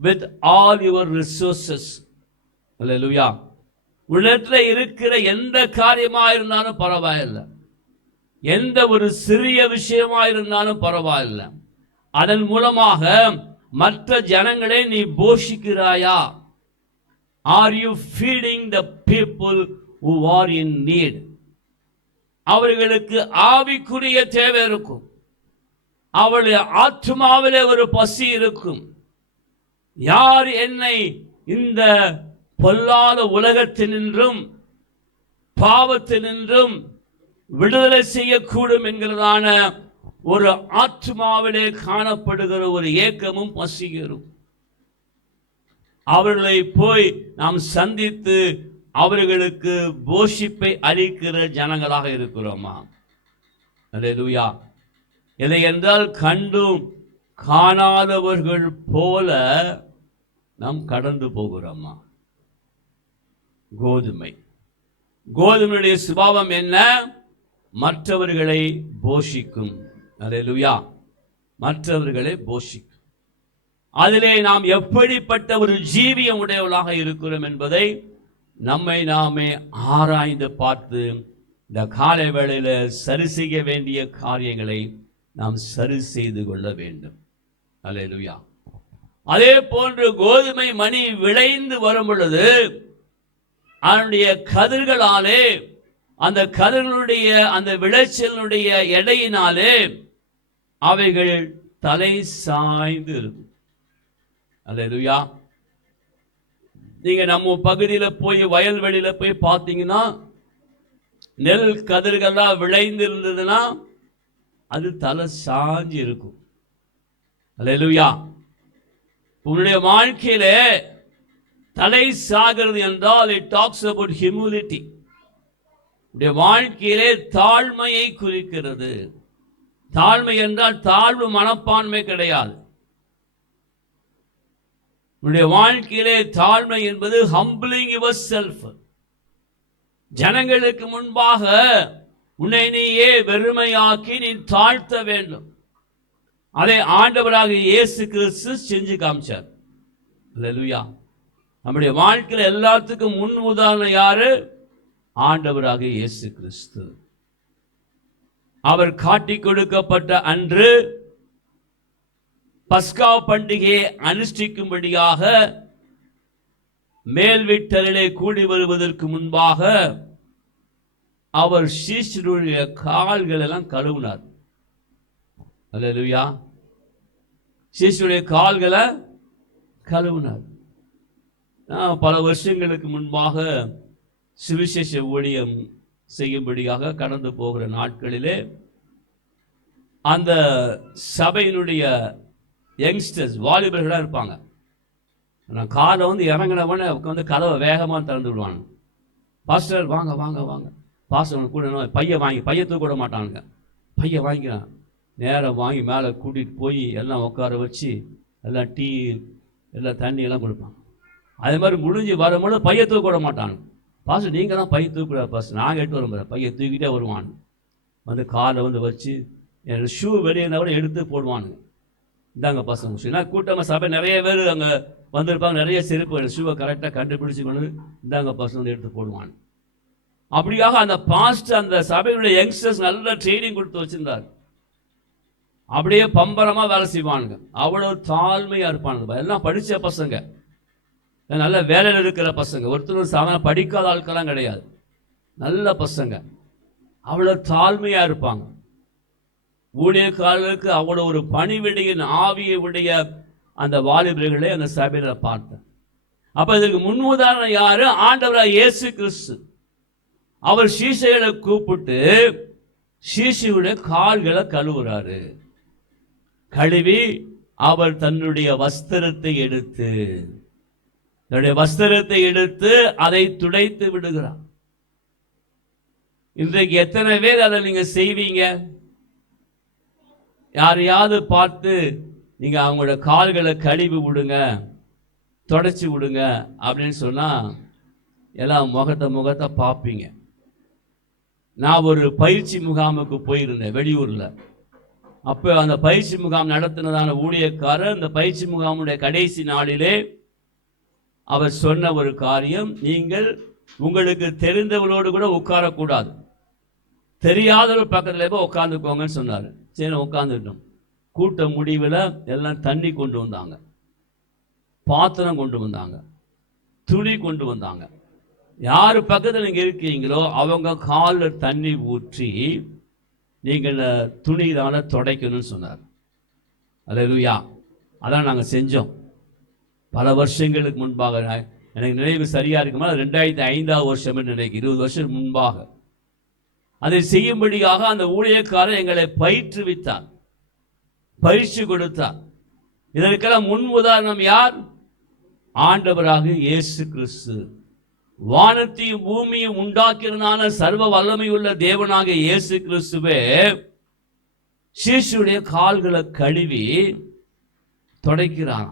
with all your resources. Hallelujah. உள்ளத்துல இருக்கிற எந்த காரியமா இருந்தாலும் பரவாயில்லை, எந்த ஒரு சிறிய விஷயமா இருந்தாலும் பரவாயில்லை, அதன் மூலமாக மற்ற ஜனங்களை நீ போஷிக்கிறாயா? Are you feeding the people who are in need? அவர்களுக்கு ஆவிக்குரிய தேவை இருக்கும், அவளுடைய ஆத்மாவிலே ஒரு பசி இருக்கும். யார் என்னை இந்த பொல்லாத உலகத்தினின்றும் பாவத்தினின்றும் விடுதலை செய்யக்கூடும் என்கிறதான ஒரு ஆத்மாவிலே காணப்படுகிற ஒரு ஏக்கமும் பசியும். அவர்களை போய் நாம் சந்தித்து அவர்களுக்கு போஷிப்பை அளிக்கிற ஜனங்களாக இருக்கிறோமா? அல்லேலூயா. இல்லை என்றால் கண்டும் காணாதவர்கள் போல நாம் கடந்து போகிறோமா? கோதுமையுடைய சுபாவம் என்ன? மற்றவர்களை போஷிக்கும். அல்லேலூயா. மற்றவர்களை போஷிக்கும். அதிலே நாம் எப்படிப்பட்ட ஒரு ஜீவியம் உடையவர்களாக இருக்கிறோம் என்பதை நம்மை நாமே ஆராய்ந்து பார்த்து இந்த காலை வேளையில சரி செய்ய வேண்டிய காரியங்களை நாம் சரி செய்து கொள்ள வேண்டும். அல்லேலூயா. அதே போன்று கோதுமை மணி விளைந்து வரும் பொழுது அதனுடைய கதிர்களாலே அந்த கதிர்களுடைய அந்த விளைச்சலுடைய எடையினாலே அவைகள் தலை சாய்ந்து இருக்கும். அல்லேலூயா. நீங்க நம்ம பகுதியில போய் வயல்வெளியில போய் பார்த்தீங்கன்னா நெல் கதிர்கள்லாம் விளைந்து இருந்ததுன்னா அது தலை சாஞ்சி இருக்கும். அல்லேலூயா. உன்னுடைய வாழ்க்கையிலே தலை சாகிறது என்றால் இட் டாக்ஸ் அபவுட் ஹியூமிலிட்டி. உடைய வாழ்க்கையிலே தாழ்மையை குறிக்கிறது. தாழ்மை என்றால் தாழ்வு மனப்பான்மை கிடையாது. உன்னுடைய வாழ்க்கையிலே தாழ்மை என்பது humbling yourself. ஜனங்களுக்கு முன்பாக உன்னை நீயே வெறுமையாக்கி நீ தாழ்த்த வேண்டும். அதை ஆண்டவராக இயேசு கிறிஸ்து செஞ்சு காமிச்சார். அல்லேலூயா. நம்முடைய வாழ்க்கையில் எல்லாத்துக்கும் முன் உதாரணம் யாரு? ஆண்டவராக இயேசு கிறிஸ்து. அவர் காட்டி கொடுக்கப்பட்ட அன்று பஸ்கா பண்டிகையை அனுஷ்டிக்கும்படியாக மேல் வீட்டரிலே கூடி வருவதற்கு முன்பாக அவர் சீஷருடைய கால்கள் எல்லாம் கழுவினார். அல்லேலூயா. சீஷருடைய கால்களை கழுவினார். பல வருஷங்களுக்கு முன்பாக சுவிசேஷ ஊழியம் செய்யும்படியாக கடந்து போகிற நாட்களிலே அந்த சபையினுடைய யங்ஸ்டர்ஸ் வாலிபர்களாக இருப்பாங்க. நான் காலை வந்து இறங்கினவனே வந்து கதவை வேகமாக திறந்து விடுவாங்க. பாஸ்டர் வாங்க வாங்க வாங்க. பாஸ்டர் கூட பைய தூக்க விட மாட்டானுங்க. பைய வாங்கிக்கிறான். நேரம் வாங்கி மேலே கூட்டிகிட்டு போய் எல்லாம் உட்கார வச்சு எல்லாம் டீ எல்லாம் தண்ணி எல்லாம் கொடுப்பாங்க. அதே மாதிரி முடிஞ்சு வரும்போது பைய தூக்க விட மாட்டானுங்க. பாஸ்டர் நீங்கள் தான் பைய தூக்கூடாது பாஸ்டர், நாங்கள் எட்டு வரும் பைய தூக்கிட்டே வருவான். வந்து காலை வந்து வச்சு என்னோட ஷூ வெளியே இருந்தால் கூட எடுத்து போடுவானுங்க. இந்தாங்க பசங்க ஷூ. நான் கூட்டமாக சபை நிறைய பேர் அங்கே வந்திருப்பாங்க. நிறைய செருப்பு ஷூவை கரெக்டாக கண்டுபிடிச்சி கொண்டு இந்தாங்க பசங்க வந்து எடுத்து போடுவான். அப்படியாக அந்த பாஸ்ட் அந்த சபையுடைய யங்ஸ்டர்ஸ் நல்ல ட்ரைனிங் கொடுத்து வச்சிருந்தார். அப்படியே பம்பரமாக வேலை செய்வானுங்க. அவ்வளோ தாழ்மையாக இருப்பானுங்க. எல்லாம் படித்த பசங்க, நல்ல வேலையில் இருக்கிற பசங்க. ஒருத்தர் சாதாரண படிக்காத ஆட்கள்லாம் கிடையாது. நல்ல பசங்க, அவ்வளோ தாழ்மையாக இருப்பாங்க. ஊழியக்காரர்களுக்கு அவ்வளோ ஒரு பணிவிடையின் ஆவியை உடைய அந்த வாலிபர்களை அந்த சபையில் பார்த்தேன். அப்போ இதற்கு முன்னுதாரணம் யாரு? ஆண்டவராக இயேசு கிறிஸ்து. அவர் சீஷைகளை கூப்பிட்டு சீஷையுடைய கால்களை கழுவுறாரு. கழுவி அவர் தன்னுடைய வஸ்திரத்தை எடுத்து அதை துடைத்து விடுகிறார். இன்றைக்கு எத்தனை பேர் அதை நீங்க செய்வீங்க? யாரையாவது பார்த்து நீங்க அவங்களோட கால்களை கழுவி விடுங்க, தொடச்சி விடுங்க அப்படின்னு சொன்னா எல்லாம் முகத்தை பார்ப்பீங்க. நான் ஒரு பயிற்சி முகாமுக்கு போயிருந்தேன் வெளியூர்ல. அப்போ அந்த பயிற்சி முகாம் நடத்தினதான ஊழியக்காரர் அந்த பயிற்சி முகாமுடைய கடைசி நாளிலே அவர் சொன்ன ஒரு காரியம், நீங்கள் உங்களுக்கு தெரிந்தவர்களோடு கூட உட்காரக்கூடாது, தெரியாதவர் பக்கத்தில் போய் உட்காந்துக்கோங்கன்னு சொன்னார். சரி உட்காந்துட்டோம். கூட்ட முடிவில் எல்லாம் தண்ணி கொண்டு வந்தாங்க, பாத்திரம் கொண்டு வந்தாங்க, துணி கொண்டு வந்தாங்க. யார் பக்கத்தில் நீங்கள் இருக்கீங்களோ அவங்க காலில் தண்ணி ஊற்றி நீங்கள் துணியினால துடைக்கணும்னு சொன்னார். அல்லேலூயா. அதான் நாங்கள் செஞ்சோம். பல வருஷங்களுக்கு முன்பாக, எனக்கு நினைவு சரியா இருக்குமா 2005 வருஷம் நினைக்கு 20 வருஷம் முன்பாக அதை செய்யும்படியாக அந்த ஊழியக்காரர் எங்களை பயிற்றுவித்தார், பயிற்சி கொடுத்தார். இதற்கெல்லாம் முன் உதாரணம் யார்? ஆண்டவராக இயேசு கிறிஸ்து. வானத்தையும் பூமியும் உண்டாக்கிறனால சர்வ வல்லமையுள்ள தேவனாக இயேசு கிறிஸ்துவே சீஷருடைய கால்களை கழுவி துடைக்கிறான்.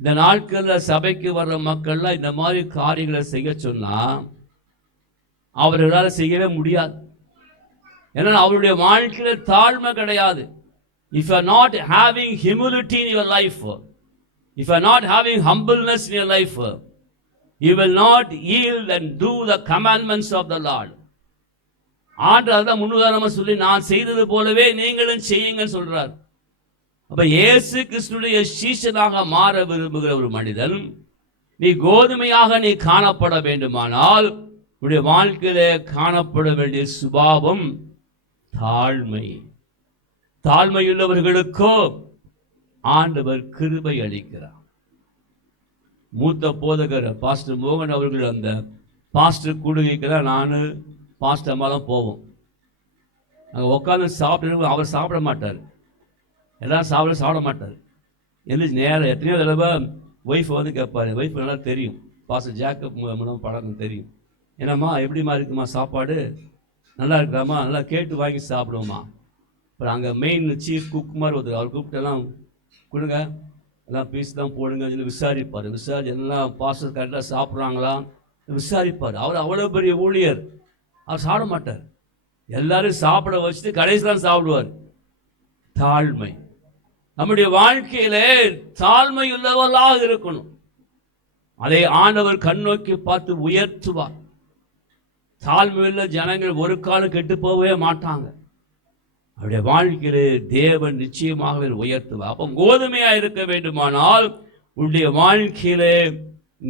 இந்த நாட்களில் சபைக்கு வர்ற மக்கள்லாம் இந்த மாதிரி காரியங்களை செய்ய சொன்னா அவர்களால் செய்யவே முடியாது. ஏன்னா அவருடைய வாழ்க்கையில தாழ்மை கிடையாது. If you are not having humility in your life, if you are not having humbleness in your life, you will not yield and do the commandments of the Lord. ஆண்டவர் தான் முன்னுதாரணமா சொல்லி நான் செய்தது போலவே நீங்களும் செய்யுங்கன்னு சொல்றார். அப்ப இயேசு கிறிஸ்துடைய சீஷனாக மாற விரும்புகிற ஒரு மனிதன், நீ கோதுமையாக நீ காணப்பட வேண்டுமானால் உடைய வாழ்க்கையிலே காணப்பட வேண்டிய சுபாவம் தாழ்மை. தாழ்மையுள்ளவர்களுக்கோ ஆண்டவர் கிருபை அளிக்கிறார். மூத்த போதகர் பாஸ்டர் மோகன் அவர்கள் அந்த பாஸ்டர் கூடுகைக்கு நான் பாஸ்டர் அம்மா தான் போவோம். அங்கே உட்காந்து சாப்பிட்டு அவர் சாப்பிட மாட்டார், எல்லாம் சாப்பிட மாட்டார். எழுதி நேரம் எத்தனையோ தடவை ஒய்ஃப் வந்து கேட்பாரு. ஒய்ஃப் நல்லா தெரியும், பாஸ்டர் ஜேக்கப் மூலம் பழக்கம் தெரியும். என்னம்மா எப்படிமா இருக்குமா, சாப்பாடு நல்லா இருக்கிறாமா, நல்லா கேட்டு வாங்கி சாப்பிடுவோம்மா. அப்புறம் அங்கே மெயின் சீஃப் குக் மாதிரி ஒருத்தர், அவர் கூப்பிட்டெல்லாம் கொடுங்க, எல்லாம் பீஸ் தான் போடுங்க சொல்லி விசாரிப்பார். எல்லாம் பாஸ்டர் கரெக்டாக சாப்பிட்றாங்களா விசாரிப்பார். அவர் அவ்வளோ பெரிய ஊழியர், அவர் சாப்பிட மாட்டார். எல்லாரும் சாப்பிட வச்சுட்டு கடைசி தான் சாப்பிடுவார். தாழ்மை. நம்முடைய வாழ்க்கையிலே தாழ்மை உள்ளவர்களாக இருக்கணும். அதை ஆண்டவர் கண்ணோக்கி பார்த்து உயர்த்துவார். தாழ்மையுள்ள ஜனங்கள் ஒரு காலம் கெட்டு போகவே மாட்டாங்க. அவருடைய வாழ்க்கையிலே தேவன் நிச்சயமாக உயர்த்துவார். அப்போ கோதுமையா இருக்க வேண்டுமானால் உன்னுடைய வாழ்க்கையிலே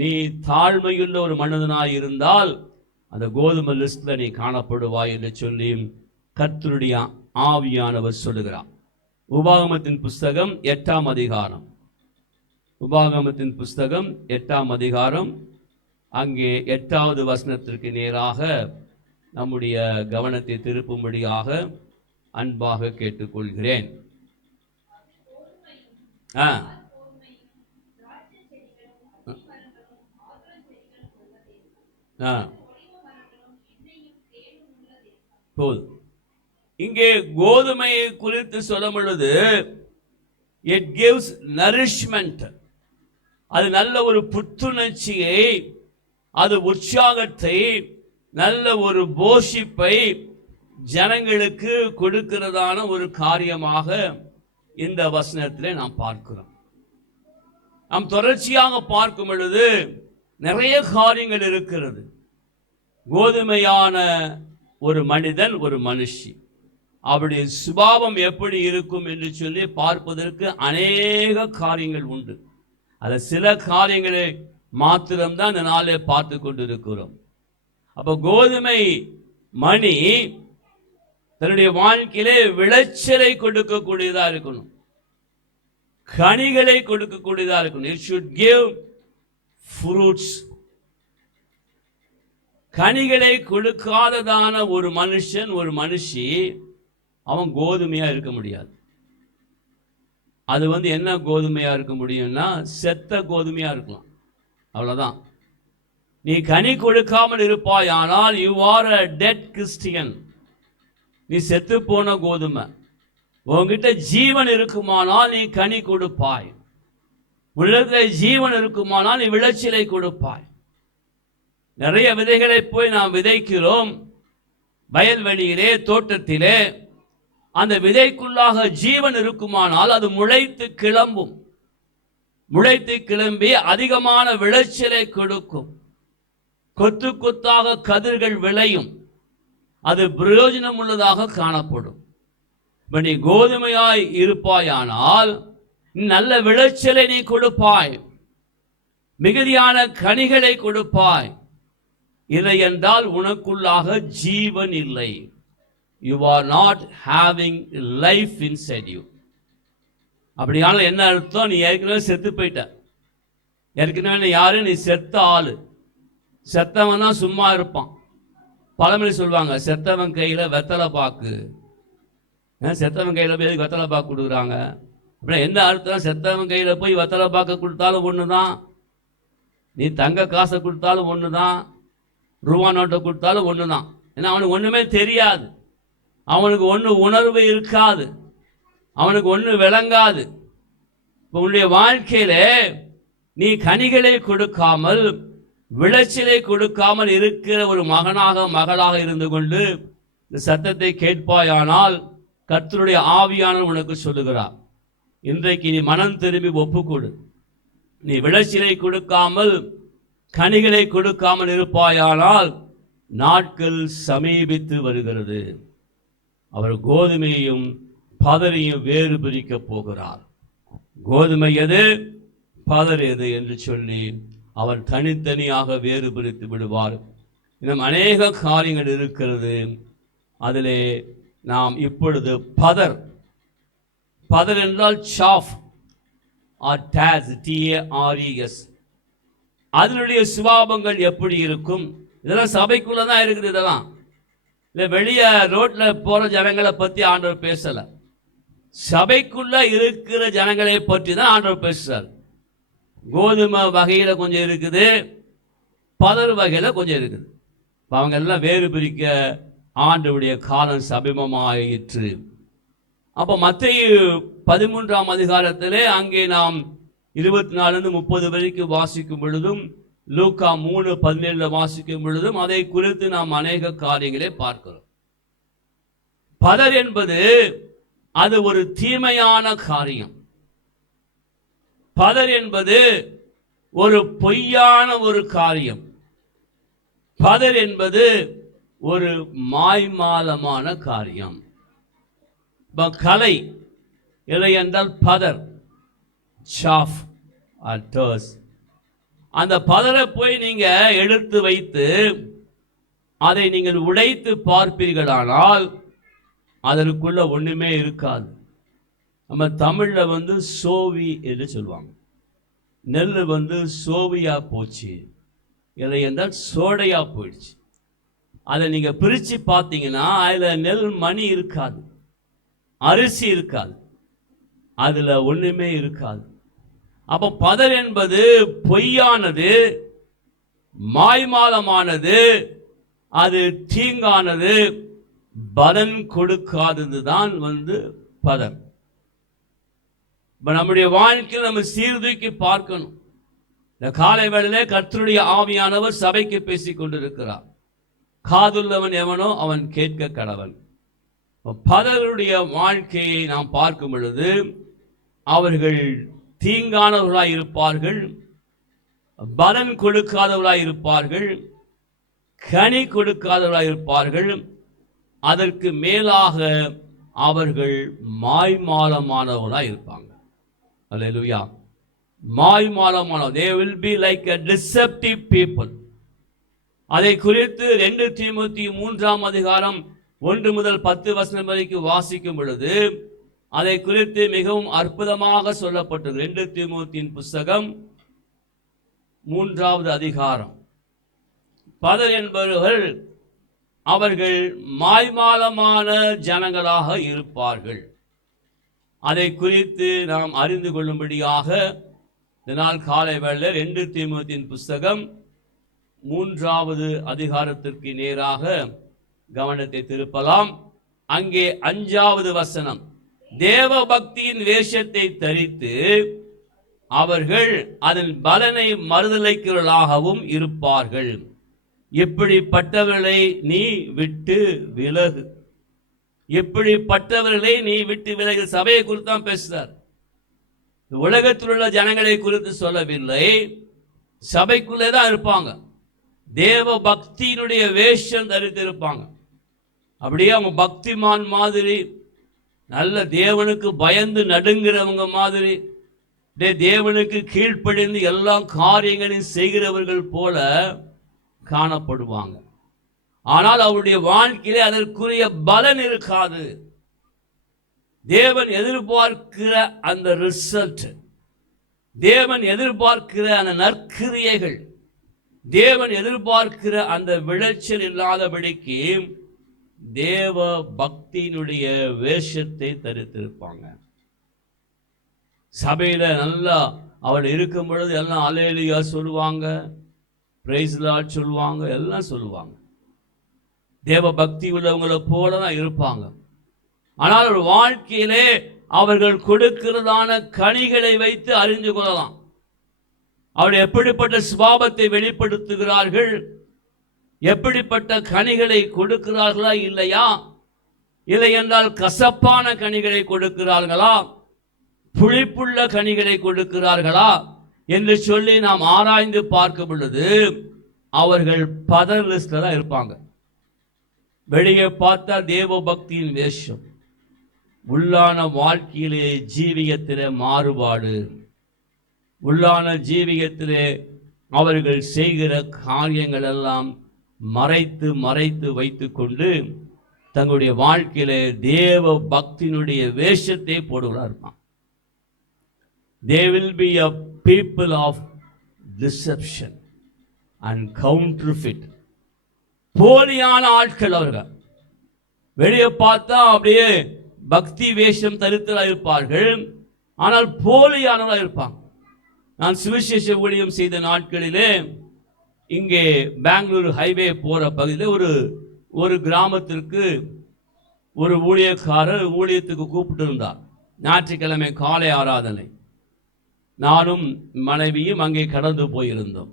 நீ தாழ்மையுள்ள ஒரு மனிதனாய் இருந்தால் அந்த கோதுமை லிஸ்ட்ல நீ காணப்படுவாய் என்று சொல்லி கர்த்தருடைய ஆவியானவர் சொல்லுகிறார். உபாகமத்தின் புஸ்தகம் 8ஆம் அதிகாரம், உபாகமத்தின் புஸ்தகம் 8ஆம் அதிகாரம், அங்கே 8வது வசனத்திற்கு நேராக நம்முடைய கவனத்தை திருப்பும்படியாக அன்பாக கேட்டுக்கொள்கிறேன். இங்கே கோதுமையை குறித்து சொல்லும் பொழுது it gives nourishment, அது நல்ல ஒரு புத்துணர்ச்சியை, அது உற்சாகத்தை, நல்ல ஒரு போஷிப்பை ஜனங்களுக்கு கொடுக்கிறதான ஒரு காரியமாக இந்த வசனத்திலே நாம் பார்க்கிறோம். நாம் தொடர்ச்சியாக பார்க்கும் பொழுது நிறைய காரியங்கள் இருக்கிறது. கோதுமையான ஒரு மனிதன், ஒரு மனுஷி, அவருடைய சுபாவம் எப்படி இருக்கும் என்று சொல்லி பார்ப்பதற்கு அநேக காரியங்கள் உண்டு. அது சில காரியங்களை மாத்திரம்தான் இந்த நாளே பார்த்து கொண்டிருக்கிறோம். அப்ப கோதுமை மணி தன்னுடைய வாழ்க்கையிலே விளைச்சலை கொடுக்கக்கூடியதா இருக்கணும், கனிகளை கொடுக்கக்கூடியதா இருக்கணும். It should give fruits. கனிகளை கொடுக்காததான ஒரு மனுஷன், ஒரு மனுஷி, அவன் கோதுமையா இருக்க முடியாது. அது என்ன கோதுமையா இருக்க முடியும்னா செத்த கோதுமையா இருக்கலாம், அவ்வளவுதான். நீ கனி கொடுக்காமல் இருப்பாய், ஆனால் you are a dead Christian. நீ செத்து போன கோதுமை. உன்கிட்ட ஜீவன் இருக்குமானால் நீ கனி கொடுப்பாய். உள்ளத்தில் ஜீவன் இருக்குமானால் நீ விளைச்சலை கொடுப்பாய். நிறைய விதைகளை போய் நாம் விதைக்கிறோம் வயல்வெளியிலே, தோட்டத்திலே. அந்த விதைக்குள்ளாக ஜீவன் இருக்குமானால் அது முளைத்து கிளம்பும். முளைத்து கிளம்பி அதிகமான விளைச்சலை கொடுக்கும். கொத்து கொத்தாக கதிர்கள் விளையும். அது பிரயோஜனம் உள்ளதாக காணப்படும். நீ கோதுமையாய் இருப்பாயானால் நல்ல விளைச்சலை நீ கொடுப்பாய், மிகுதியான கனிகளை கொடுப்பாய். இல்லை என்றால் உனக்குள்ளாக ஜீவன் இல்லை. You are not having life inside you. அப்படியான என்ன அர்த்தம்? நீ ஏற்கனவே செத்து போயிட்ட. ஏற்கனவே யாரு? நீ செத்த ஆளு. செத்தவன் தான் சும்மா இருப்பான். பழமொழி சொல்லுவாங்க, செத்தவன் கையில வெத்தலை பாக்கு. செத்தவன் கையில போய் வெத்தலை பாக்கு கொடுக்குறாங்க. அப்படின்னா என்ன அர்த்தம்? செத்தவன் கையில போய் வெத்தலை பாக்கு கொடுத்தாலும் ஒண்ணுதான், நீ தங்க காசை கொடுத்தாலும் ஒண்ணுதான், ரூபா நோட்டை கொடுத்தாலும் ஒண்ணுதான். ஏன்னா அவனுக்கு ஒண்ணுமே தெரியாது, அவனுக்கு ஒன்று உணர்வு இருக்காது, அவனுக்கு ஒன்று விளங்காது. இப்போ உன்னுடைய வாழ்க்கையில நீ கனிகளை கொடுக்காமல், விளைச்சலை கொடுக்காமல் இருக்கிற ஒரு மகனாக, மகளாக இருந்து கொண்டு இந்த சத்தத்தை கேட்பாயானால் கர்த்தருடைய ஆவியானவர் உனக்கு சொல்லுகிறார், இன்றைக்கு நீ மனம் திரும்பி ஒப்புக்கொடு. நீ விளைச்சலை கொடுக்காமல், கனிகளை கொடுக்காமல் இருப்பாயானால் நாட்கள் சமீபித்து வருகிறது. அவர் கோதுமையையும் பதரையும் வேறு பிரிக்க போகிறார். கோதுமை எது, பதர் எது என்று சொல்லி அவர் தனித்தனியாக வேறு பிரித்து விடுவார். இன்னும் அநேக காரியங்கள் இருக்கிறது. அதிலே நாம் இப்பொழுது பதர், பதர் என்றால் சாஃப் ஆர் டாஸ், TARES, அதனுடைய சுபாவங்கள் எப்படி இருக்கும்? இதெல்லாம் சபைக்குள்ளதான் இருக்குது. இதெல்லாம் இல்லை வெளியே ரோட்ல போற ஜனங்களை பத்தி ஆண்டவர் பேசல. சபைக்குள்ள இருக்கிற ஜனங்களை பற்றி தான் ஆண்டவர் பேசுறார். கோதுமை வகையில கொஞ்சம் இருக்குது, பதர் வகையில கொஞ்சம் இருக்குது. அவங்க எல்லாம் வேறு பிரிக்க ஆண்டவருடைய காலம் சமீபமாயிற்று. அப்போ மத்தேயு 13ஆம் அதிகாரத்திலே அங்கே நாம் 24-30 வரைக்கும் வாசிக்கும் பொழுதும், லூக்கா 3:17 வாசிக்கும் பொழுதும் அதை குறித்து நாம் அநேக காரியங்களை பார்க்கிறோம். பதர் என்பது அது ஒரு தீமையான காரியம். பதர் என்பது ஒரு பொய்யான ஒரு காரியம். பதர் என்பது ஒரு மாய்மாலமான காரியம். கலை இல்லை என்றால் பதர், சாஃப், அந்த பதரை போய் நீங்க எடுத்து வைத்து அதை நீங்கள் உடைத்து பார்ப்பீர்களானால் அதற்குள்ள ஒண்ணுமே இருக்காது. நம்ம தமிழ்ல சோவி என்று சொல்லுவாங்க. நெல் சோவியா போச்சு, இல்லை என்றால் சோடையா போயிடுச்சு. அதை நீங்க பிரிச்சு பார்த்தீங்கன்னா அதுல நெல் மணி இருக்காது, அரிசி இருக்காது, அதுல ஒண்ணுமே இருக்காது. அப்ப பதர் என்பது பொய்யானது, மாய்மாலமானது, அது தீங்கானது, பலன் கொடுக்காதது தான் பதர். நம்முடைய வாழ்க்கையில் நம்ம சீர்தூக்கி பார்க்கணும். இந்த காலை வேளையிலே கர்த்தருடைய ஆவியானவர் சபைக்கு பேசிக் கொண்டிருக்கிறார். காதுள்ளவன் எவனோ அவன் கேட்க கடவன். பதருடைய வாழ்க்கையை நாம் பார்க்கும் பொழுது அவர்கள் தீங்கானவர்களாய் இருப்பார்கள், பலன் கொடுக்காதவர்களாய் இருப்பார்கள், கனி கொடுக்காதவர்களாய் இருப்பார்கள். அதற்கு மேலாக அவர்கள் மாய்மாலமானவர்களாய் இருப்பாங்க. அல்லேலூயா. மாய்மாலமான, they will be like a deceptive people. அதை குறித்து 2 தீமோத்தேயு 3ஆம் அதிகாரம் 1 முதல் 10 வசனம் வரைக்கும் வாசிக்கும் பொழுது அதை குறித்து மிகவும் அற்புதமாக சொல்லப்பட்டது. 2 தீமோத்தேயுவின் புஸ்தகம் 3வது அதிகாரம். பதர் என்பவர்கள் அவர்கள் மாய்மாலமான ஜனங்களாக இருப்பார்கள். அதை குறித்து நாம் அறிந்து கொள்ளும்படியாக இதனால் காலை வேளை 2 தீமோத்தேயுவின் புஸ்தகம் 3வது அதிகாரத்திற்கு நேராக கவனத்தை திருப்பலாம். அங்கே 5வது வசனம், தேவ பக்தியின் வேஷத்தை தரித்து அவர்கள் அதன் பலனை மறுதலிக்கிறவர்களாகவும் இருப்பார்கள். இப்படிப்பட்டவர்களை நீ விட்டு விலகு. இப்படிப்பட்டவர்களை நீ விட்டு விலகு. சபையை குறித்து தான் பேசுறார். உலகத்தில் உள்ள ஜனங்களை குறித்து சொல்லவில்லை. சபைக்குள்ளே தான் இருப்பாங்க. தேவ பக்தியினுடைய வேஷம் தரித்து இருப்பாங்க. அப்படியே அவங்க பக்திமான் மாதிரி, நல்ல தேவனுக்கு பயந்து நடுங்கிறவங்க மாதிரி, தேவனுக்கு கீழ்ப்படிந்து எல்லா காரியங்களையும் செய்கிறவர்கள் போல காணப்படுவாங்க. ஆனால் அவருடைய வாழ்க்கையிலே அதற்குரிய பலன் இருக்காது. தேவன் எதிர்பார்க்கிற அந்த ரிசல்ட், தேவன் எதிர்பார்க்கிற அந்த நற்கிரியைகள், தேவன் எதிர்பார்க்கிற அந்த விளைச்சல் இல்லாதபடிக்கு தேவ பக்தியினுடைய வேஷத்தை தரித்திருப்பாங்க. சபையில நல்லா அவள் இருக்கும் பொழுது எல்லாம் அல்லேலூயா சொல்லுவாங்க, பிரைஸ் லார்ட் சொல்லுவாங்க, எல்லாம் சொல்லுவாங்க. தேவ பக்தி உள்ளவங்களை போல தான் இருப்பாங்க. ஆனால் ஒரு வாழ்க்கையிலே அவர்கள் கொடுக்கிறதான கனிகளை வைத்து அறிந்து கொள்ளலாம். அவர்கள் எப்படிப்பட்ட சுபாவத்தை வெளிப்படுத்துகிறார்கள், எப்படிப்பட்ட கனிகளை கொடுக்கிறார்களா இல்லையா, இல்லை என்றால் கசப்பான கனிகளை கொடுக்கிறார்களா, புளிப்புள்ள கனிகளை கொடுக்கிறார்களா என்று சொல்லி நாம் ஆராய்ந்து பார்க்கும் பொழுது அவர்கள் பதர் லிஸ்ட்ல தான் இருப்பாங்க. வெளியே பார்த்தா தேவ பக்தியின் வேஷம், உள்ளான வாழ்க்கையிலே ஜீவியத்திலே மாறுபாடு, உள்ளான ஜீவியத்திலே அவர்கள் செய்கிற காரியங்கள் எல்லாம் மறைத்து மறைத்து வைத்துக் கொண்டு தங்களுடைய வாழ்க்கையிலே தேவ பக்தியினுடைய வேஷத்தை போடுகிறார்கள். They will be a people of deception and counterfeit. போலியான ஆட்கள் அவர்கள். வெளியே பார்த்தா அப்படியே பக்தி வேஷம் தரித்தலாக இருப்பார்கள், ஆனால் போலியானவர்களாக இருப்பாங்க. நான் சுவிசேஷ ஊழியம் செய்த நாட்களிலே இங்கே பெங்களூர் ஹைவே போற பகுதியில் ஒரு கிராமத்திற்கு ஒரு ஊழியக்காரர் ஊழியத்துக்கு கூப்பிட்டு இருந்தார். ஞாயிற்றுக்கிழமை காலை ஆராதனை. நானும் மனைவியும் அங்கே கடந்து போயிருந்தோம்.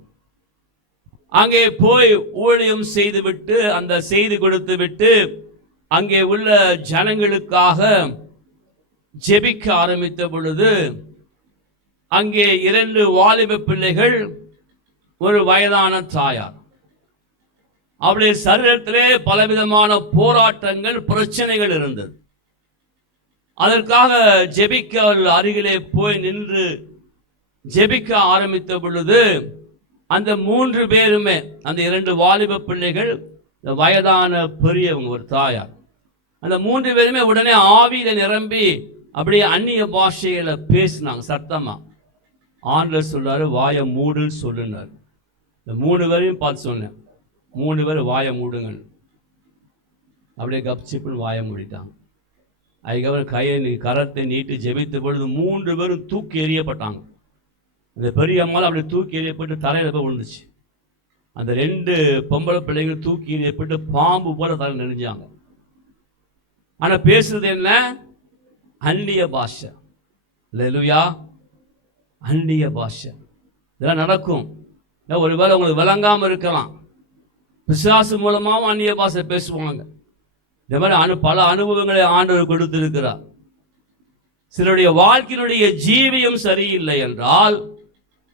அங்கே போய் ஊழியம் செய்துவிட்டு அந்த செய்தி கொடுத்து விட்டு அங்கே உள்ள ஜனங்களுக்காக ஜெபிக்க ஆரம்பித்த பொழுது அங்கே 2 வாலிப பிள்ளைகள், ஒரு வயதான தாயார், அவருடைய சரீரத்திலே பலவிதமான போராட்டங்கள், பிரச்சனைகள் இருந்தது. அதற்காக ஜெபிக்க அவர்கள் அருகிலே போய் நின்று ஜெபிக்க ஆரம்பித்த பொழுது அந்த 3 பேருமே, அந்த 2 வாலிப பிள்ளைகள், வயதான பெரியவங்க, ஒரு தாயார், அந்த 3 பேருமே உடனே ஆவியில நிரம்பி அப்படியே அந்நிய பாஷையில பேசினாங்க சத்தமா. ஆண்டவர் சொல்றாரு, வாயை மூடுன்னு சொல்லுனார். இந்த 3 பேரையும் பார்த்து சொன்னேன், 3 பேர் வாயை மூடுங்கள். அப்படியே கப்சிப்புன்னு வாயை மூடிட்டாங்க. அதுக்கப்புறம் கரத்தை நீட்டி ஜெபித்த பொழுது 3 பேரும் தூக்கி எறியப்பட்டாங்க. அந்த பெரிய அம்மாவில் அப்படி தூக்கி எறியப்பட்டு தலையில போய் விழுந்துச்சு. அந்த 2 பொம்பளை பிள்ளைகள் தூக்கி எறியப்பட்டு பாம்பு போல தலை நெறிஞ்சாங்க. ஆனா பேசுறது என்ன? அந்நிய பாஷை. அல்லேலூயா, அந்நிய பாஷை. இதெல்லாம் நடக்கும். ஒருவேளை உங்களுக்கு விளங்காம இருக்கலாம். பிசாசு மூலமாகவும் அந்நிய பாஷை பேசுவாங்க. இந்த மாதிரி பல அனுபவங்களை ஆண்டவர் கொடுத்திருக்கிறார். சிலருடைய வாழ்க்கையினுடைய ஜீவியம் சரியில்லை என்றால்,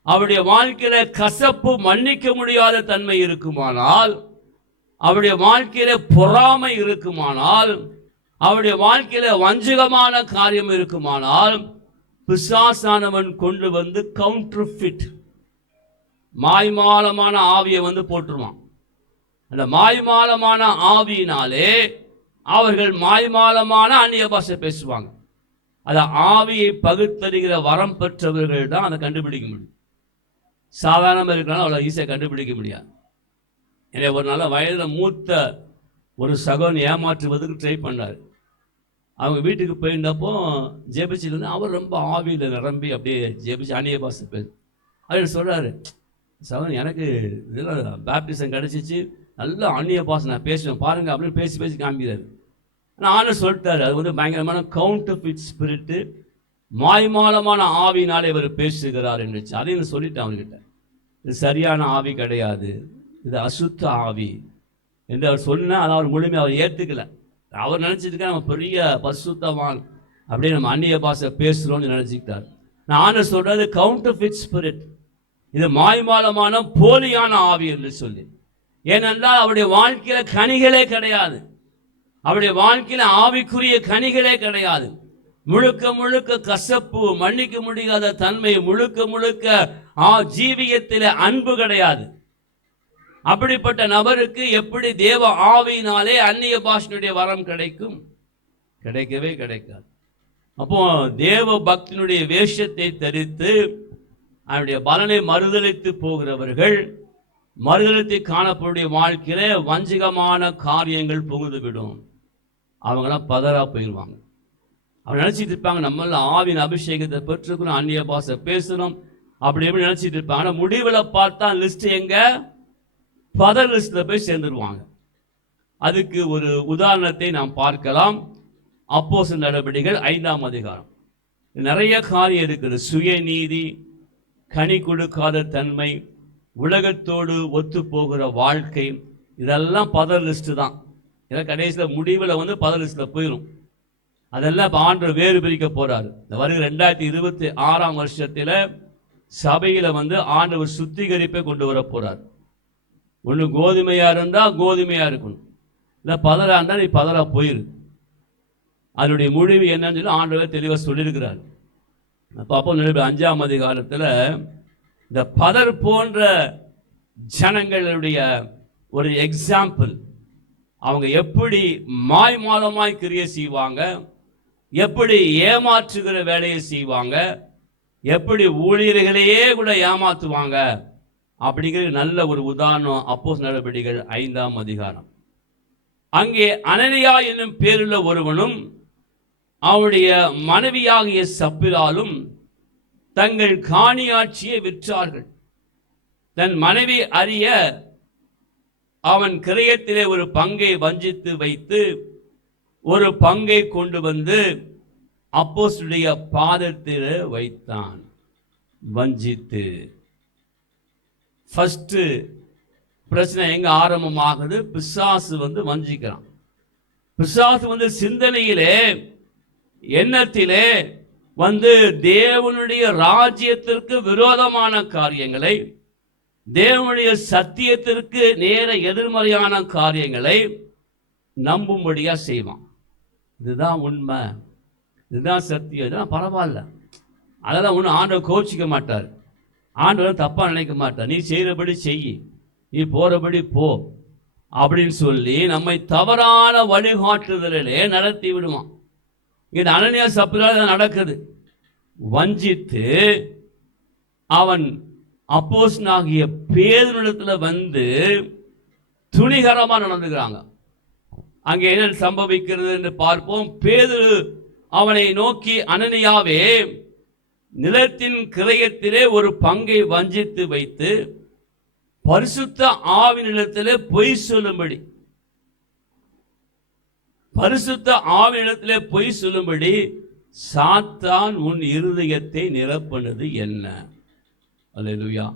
அவருடைய வாழ்க்கையில கசப்பு மன்னிக்க முடியாத தன்மை இருக்குமானால், அவருடைய வாழ்க்கையில பொறாமை இருக்குமானால், அவருடைய வாழ்க்கையில வஞ்சகமான காரியம் இருக்குமானால், பிசாசானவன் கொண்டு வந்து கவுண்டர்ஃபிட், மாய்மாலமான ஆவியை வந்து போட்டுருவான். அந்த மாய்மாலமான ஆவியினாலே அவர்கள் மாய்மாலமான அந்நிய பாஷை பேசுவாங்க. அத ஆவியை பகுத்தறிகிற வரம் பெற்றவர்கள் தான் அதை கண்டுபிடிக்க முடியும். சாதாரணமாக இருக்கிறனால அவ்வளோ ஈஸியாக கண்டுபிடிக்க முடியாது. எனவே ஒரு நாள் வயதில் மூத்த ஒரு சகோதரன் ஏமாற்றுவதற்கு ட்ரை பண்ணார். அவங்க வீட்டுக்கு போயிருந்தப்போ ஜெபிச்சிருந்து அவர் ரொம்ப ஆவியில் நிரம்பி அப்படியே ஜெபிச்சு அந்நிய பாஷை பேசு. அவர் சொல்கிறாரு, சகோதரன் எனக்கு இதெல்லாம் பேப்டிசம் கிடச்சிச்சு, நல்லா அந்நிய பாஷை நான் பேசுவேன் பாருங்க அப்படின்னு பேசி பேசி காமிக்கிறாரு. ஆனால் சொல்லிட்டாரு, அது வந்து பயங்கரமான கவுண்டர்ஃபிட் ஸ்பிரிட்டு, மாய்மாலமான ஆவினாலே இவர் பேசுகிறார் என்று அதையும் சொல்லிட்டேன் அவர்கிட்ட. இது சரியான ஆவி கிடையாது, இது அசுத்த ஆவி என்று அவர் சொன்னால் அதை அவர் முழுமையாக அவர் ஏற்றுக்கல. அவர் நினச்சிட்டு நம்ம பெரிய பரிசுத்தவான் அப்படின்னு நம்ம அந்நிய பாஷை பேசுகிறோம்னு நினச்சிக்கிட்டார். நான் சொல்றது கவுண்டர்ஃபிட் ஸ்பிரிட், இது மாய்மாலமான போலியான ஆவி என்று சொல்லி. ஏனென்றால் அவருடைய வாழ்க்கையில கனிகளே கிடையாது, அவருடைய வாழ்க்கையில ஆவிக்குரிய கனிகளே கிடையாது. முழுக்க முழுக்க கசப்பு, மன்னிக்க முடியாத தன்மை, முழுக்க முழுக்க ஜீவியத்தில அன்பு கிடையாது. அப்படிப்பட்ட நபருக்கு எப்படி தேவ ஆவியினாலே அந்நிய பாஷையுடைய வரம் கிடைக்கும்? கிடைக்கவே கிடைக்காது. அப்போ தேவ பக்தியினுடைய வேஷத்தை தரித்து அவருடைய பலனை மறுதலித்து போகிறவர்கள், மறுதலித்து காணப்படைய வாழ்க்கையில வஞ்சகமான காரியங்கள் புகுந்துவிடும். அவங்களாம் பதறா போயிடுவாங்க. அவங்க நினைச்சிட்டு இருப்பாங்க, நம்மள ஆவின் அபிஷேகத்தை பெற்றுக்கணும், அந்நிய பாஷை பேசணும், அப்படி எப்படி நினைச்சிட்டு இருப்பாங்க. ஆனால் முடிவில் பார்த்தா லிஸ்ட் எங்க? பதர் லிஸ்ட்ல போய் சேர்ந்துருவாங்க. அதுக்கு ஒரு உதாரணத்தை நாம் பார்க்கலாம். அப்போஸ்தலர் நடவடிக்கைகள் 5ஆம் அதிகாரம். நிறைய காரியம் இருக்குது. சுயநீதி, கனி கொடுக்காத தன்மை, உலகத்தோடு ஒத்து போகிற வாழ்க்கை, இதெல்லாம் பதர் லிஸ்ட் தான். இதெல்லாம் கடைசியில் முடிவில் வந்து பதர் லிஸ்ட்ல போயிடும். அதெல்லாம் இப்போ ஆண்டவர் வேறு பிரிக்க போறாரு. இந்த வருகிற 2026ஆம் வருஷத்தில் சபையில வந்து ஆண்டவர் சுத்திகரிப்பை கொண்டு வர போறார். ஒன்று கோதுமையா இருந்தா கோதுமையா இருக்கணும், இல்லை பதரா இருந்தா நீ பதரா போயிரு. அதனுடைய முடிவு என்னன்னு சொல்லி ஆண்டவர் தெளிவாக சொல்லியிருக்கிறார். அப்போ 5ஆம் அதிகாரத்தில் இந்த பதர் போன்ற ஜனங்களுடைய ஒரு எக்ஸாம்பிள், அவங்க எப்படி மாய்மாலமாய் கிரியை செய்வாங்க, எப்படி ஏமாற்றுகிற வேலையை செய்வாங்க, எப்படி ஊழியர்களையே கூட ஏமாத்துவாங்க அப்படிங்கிற நல்ல ஒரு உதாரணம் அப்போஸ்தலர் நடவடிக்கைகள் 5ஆம் அதிகாரம். அங்கே அனனியா என்னும் பேருள்ள ஒருவனும் அவருடைய மனைவியாகிய சப்பிராலும் தங்கள் காணியாட்சியை விற்றார்கள். தன் மனைவி அறிய அவன் கிரயத்திலே ஒரு பங்கை வஞ்சித்து வைத்து ஒரு பங்கை கொண்டு வந்து அப்போஸ்தலருடைய பாதத்தில் வைத்தான். வஞ்சித்து. ஃபர்ஸ்ட் பிரச்சனை எங்க ஆரம்பமாகுது? பிசாசு வஞ்சிக்கிறான். பிசாசு சிந்தனையிலே, எண்ணத்திலே தேவனுடைய ராஜ்யத்திற்கு விரோதமான காரியங்களை, தேவனுடைய சத்தியத்திற்கு நேர எதிர்மறையான காரியங்களை நம்பும்படியா செய்வான். இதுதான் உண்மை, இதுதான் சத்தியம், இதெல்லாம் பரவாயில்ல, அதெல்லாம் ஒன்றும் ஆண்டவர் கோச்சிக்க மாட்டார், ஆண்டவர் தப்பா நினைக்க மாட்டார், நீ செய்கிறபடி செய், நீ போறபடி போ அப்படின்னு சொல்லி நம்மை தவறான வழிகாட்டுதலிலே நடத்தி விடுவான். இது அனனியா சப்பிரால நடக்குது. வஞ்சித்து அவன் அப்போஸ்தலனாகிய பேதுருவிடத்தில் துணிகரமா நடந்துக்கிறாங்க. அங்கே என்ன சம்பவிக்கிறது என்று பார்ப்போம். பேதுரு அவனை நோக்கி, அனனியாவே, நிலத்தின் கிரயத்திலே ஒரு பங்கை வஞ்சித்து வைத்து பரிசுத்த ஆவினிடத்திலே பொய் சொல்லும்படி, பரிசுத்த ஆவினிடத்திலே பொய் சொல்லும்படி சாத்தான் உன் இருதயத்தை நிரப்பினது என்ன? அல்லேலூயா.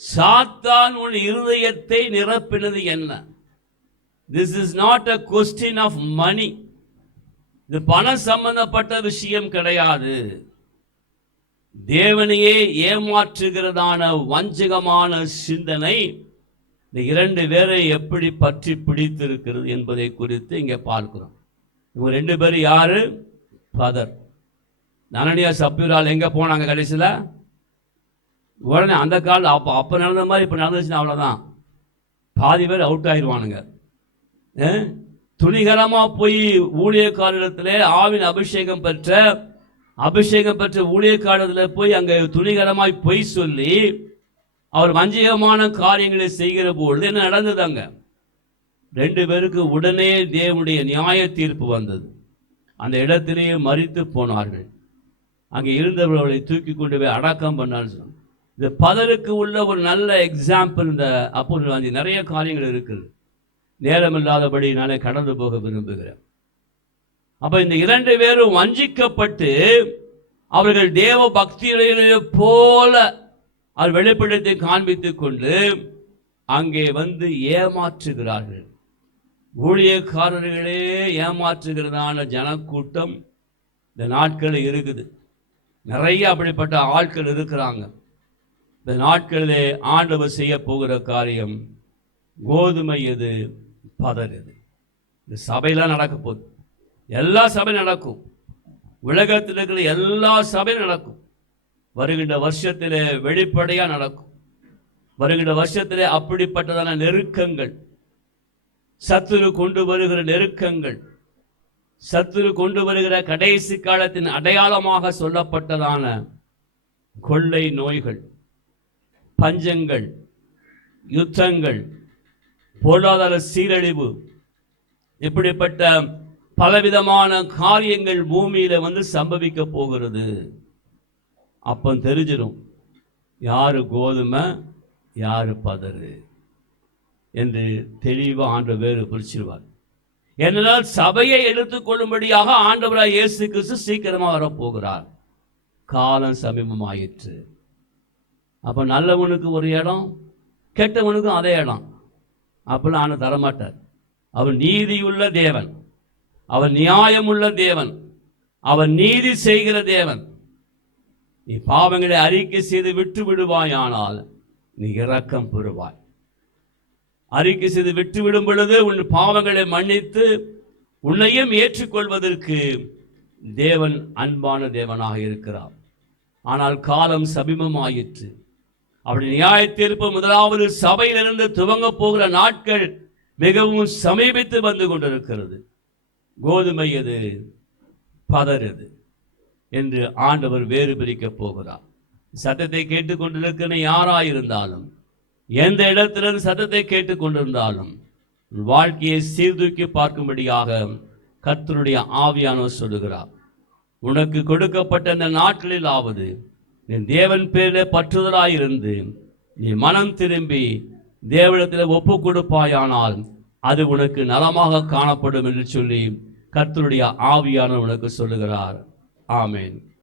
சாத்தான் உன் இருதயத்தை நிரப்பினது என்ன? This is not a question of money. இது பணம் சம்பந்தப்பட்ட விஷயம் கிடையாது. தேவனையே ஏமாற்றுகிறதான வஞ்சகமான சிந்தனை இந்த இரண்டு பேரை எப்படி பற்றி பிடித்திருக்கிறது என்பதை குறித்து இங்கே பார்க்கிறோம். இவங்க ரெண்டு பேரும் யாரு? பதர். அனனியா சப்பீரால் எங்க போனாங்க? கடைசியில் உடனே அந்த கால் அப்ப நடந்த மாதிரி இப்ப நடந்துச்சுன்னா அவ்வளவுதான், பாதி பேர் அவுட் ஆயிடுவானுங்க. துணிகரமா போய் ஊழியக்காரத்திலே ஆவின் அபிஷேகம் பெற்ற ஊழியக்காரத்தில் போய் அங்கே துணிகரமாய் பொய் சொல்லி அவர் வஞ்சகமான காரியங்களை செய்கிற பொழுது என்ன நடந்தது? அங்க ரெண்டு பேருக்கு உடனே தேவனுடைய நியாய தீர்ப்பு வந்தது. அந்த இடத்திலேயே மரித்து போனார்கள். அங்கே இருந்தவர்களை தூக்கி கொண்டு போய் அடக்கம் பண்ணான்னு சொன்னாங்க. இந்த பதருக்கு உள்ள ஒரு நல்ல எக்ஸாம்பிள் இந்த அப்போஸ்தலர். நிறைய காரியங்கள் இருக்குது, நேரம் இல்லாதபடி நானே கடந்து போக விரும்புகிறேன். அப்ப இந்த இரண்டு பேரும் வஞ்சிக்கப்பட்டு அவர்கள் தேவ பக்தியிலே போல அவர் வெளிப்படத்தை காண்பித்துக் கொண்டு அங்கே ஏமாற்றுகிறார்கள். ஊழியக்காரர்களே ஏமாற்றுகிறதான ஜனக்கூட்டம் இந்த நாட்களில் இருக்குது. நிறைய அப்படிப்பட்ட ஆட்கள் இருக்கிறாங்க. இந்த நாட்களிலே ஆண்டவர் செய்ய போகிற காரியம் கோதுமை எது, பதர் எது. இந்த சபையெல்லாம் நடக்க போகுது. எல்லா சபையும் நடக்கும், உலகத்தில் இருக்கிற எல்லா சபையும் நடக்கும். வருகின்ற வருஷத்திலே வெளிப்படையா நடக்கும். வருகின்ற வருஷத்திலே அப்படிப்பட்டதான நெருக்கங்கள், சத்துரு கொண்டு வருகிற நெருக்கங்கள், சத்துரு கொண்டு வருகிற கடைசி காலத்தின் அடையாளமாக சொல்லப்பட்டதான கொள்ளை நோய்கள், பஞ்சங்கள், யுத்தங்கள், பொருளாதார சீரழிவு, இப்படிப்பட்ட பலவிதமான காரியங்கள் பூமியில சம்பவிக்க போகிறது. அப்ப தெரிஞ்சிடும் யாரு கோதுமை யாரு பதறு என்று தெளிவா ஆண்டவர் வேறு பிரிச்சிருவார். ஏனென்றால் சபையை எடுத்துக்கொள்ளும்படியாக ஆண்டவராய் இயேசு கிறிஸ்து சீக்கிரமா வரப்போகிறார். காலம் சமீபமாயிற்று. அப்ப நல்லவனுக்கு ஒரு இடம், கெட்டவனுக்கும் அதே இடம். அப்படிலாம் ஆண்டு தரமாட்டார். அவர் நீதியுள்ள தேவன், அவர் நியாயமுள்ள தேவன், அவர் நீதி செய்கிற தேவன். நீ பாவங்களை அறிக்கை செய்து விட்டு விடுவாயானால் நீ இரக்கம் பெறுவாய். அறிக்கை செய்து விட்டு விடும் பொழுது உன் பாவங்களை மன்னித்து உன்னையும் ஏற்றுக்கொள்வதற்கு தேவன் அன்பான தேவனாக இருக்கிறார். ஆனால் காலம் சமீபமாயிற்று. அப்படி நியாய தீர்ப்பு முதலாவது சபையிலிருந்து துவங்க போகிற நாட்கள் மிகவும் சமீபித்து வந்து கொண்டிருக்கிறது. கோதுமை எது, பதர் எது என்று ஆண்டவர் வேறு பிரிக்க போகிறார். சத்தத்தை கேட்டுக்கொண்டிருக்கிற யாராயிருந்தாலும், எந்த இடத்திலிருந்து சத்தத்தை கேட்டுக்கொண்டிருந்தாலும் வாழ்க்கையை சீர்தூக்கி பார்க்கும்படியாக கர்த்தருடைய ஆவியானவர் சொல்லுகிறார். உனக்கு கொடுக்கப்பட்ட இந்த நாட்களிலாவது நீ தேவன் பேரில் பற்றுதலாயிருந்து நீ மனம் திரும்பி தேவனிடத்தில் ஒப்பு கொடுப்பாயானால் அது உனக்கு நலமாக காணப்படும் என்று சொல்லி கர்த்தருடைய ஆவியானவர் உனக்கு சொல்லுகிறார். ஆமென்.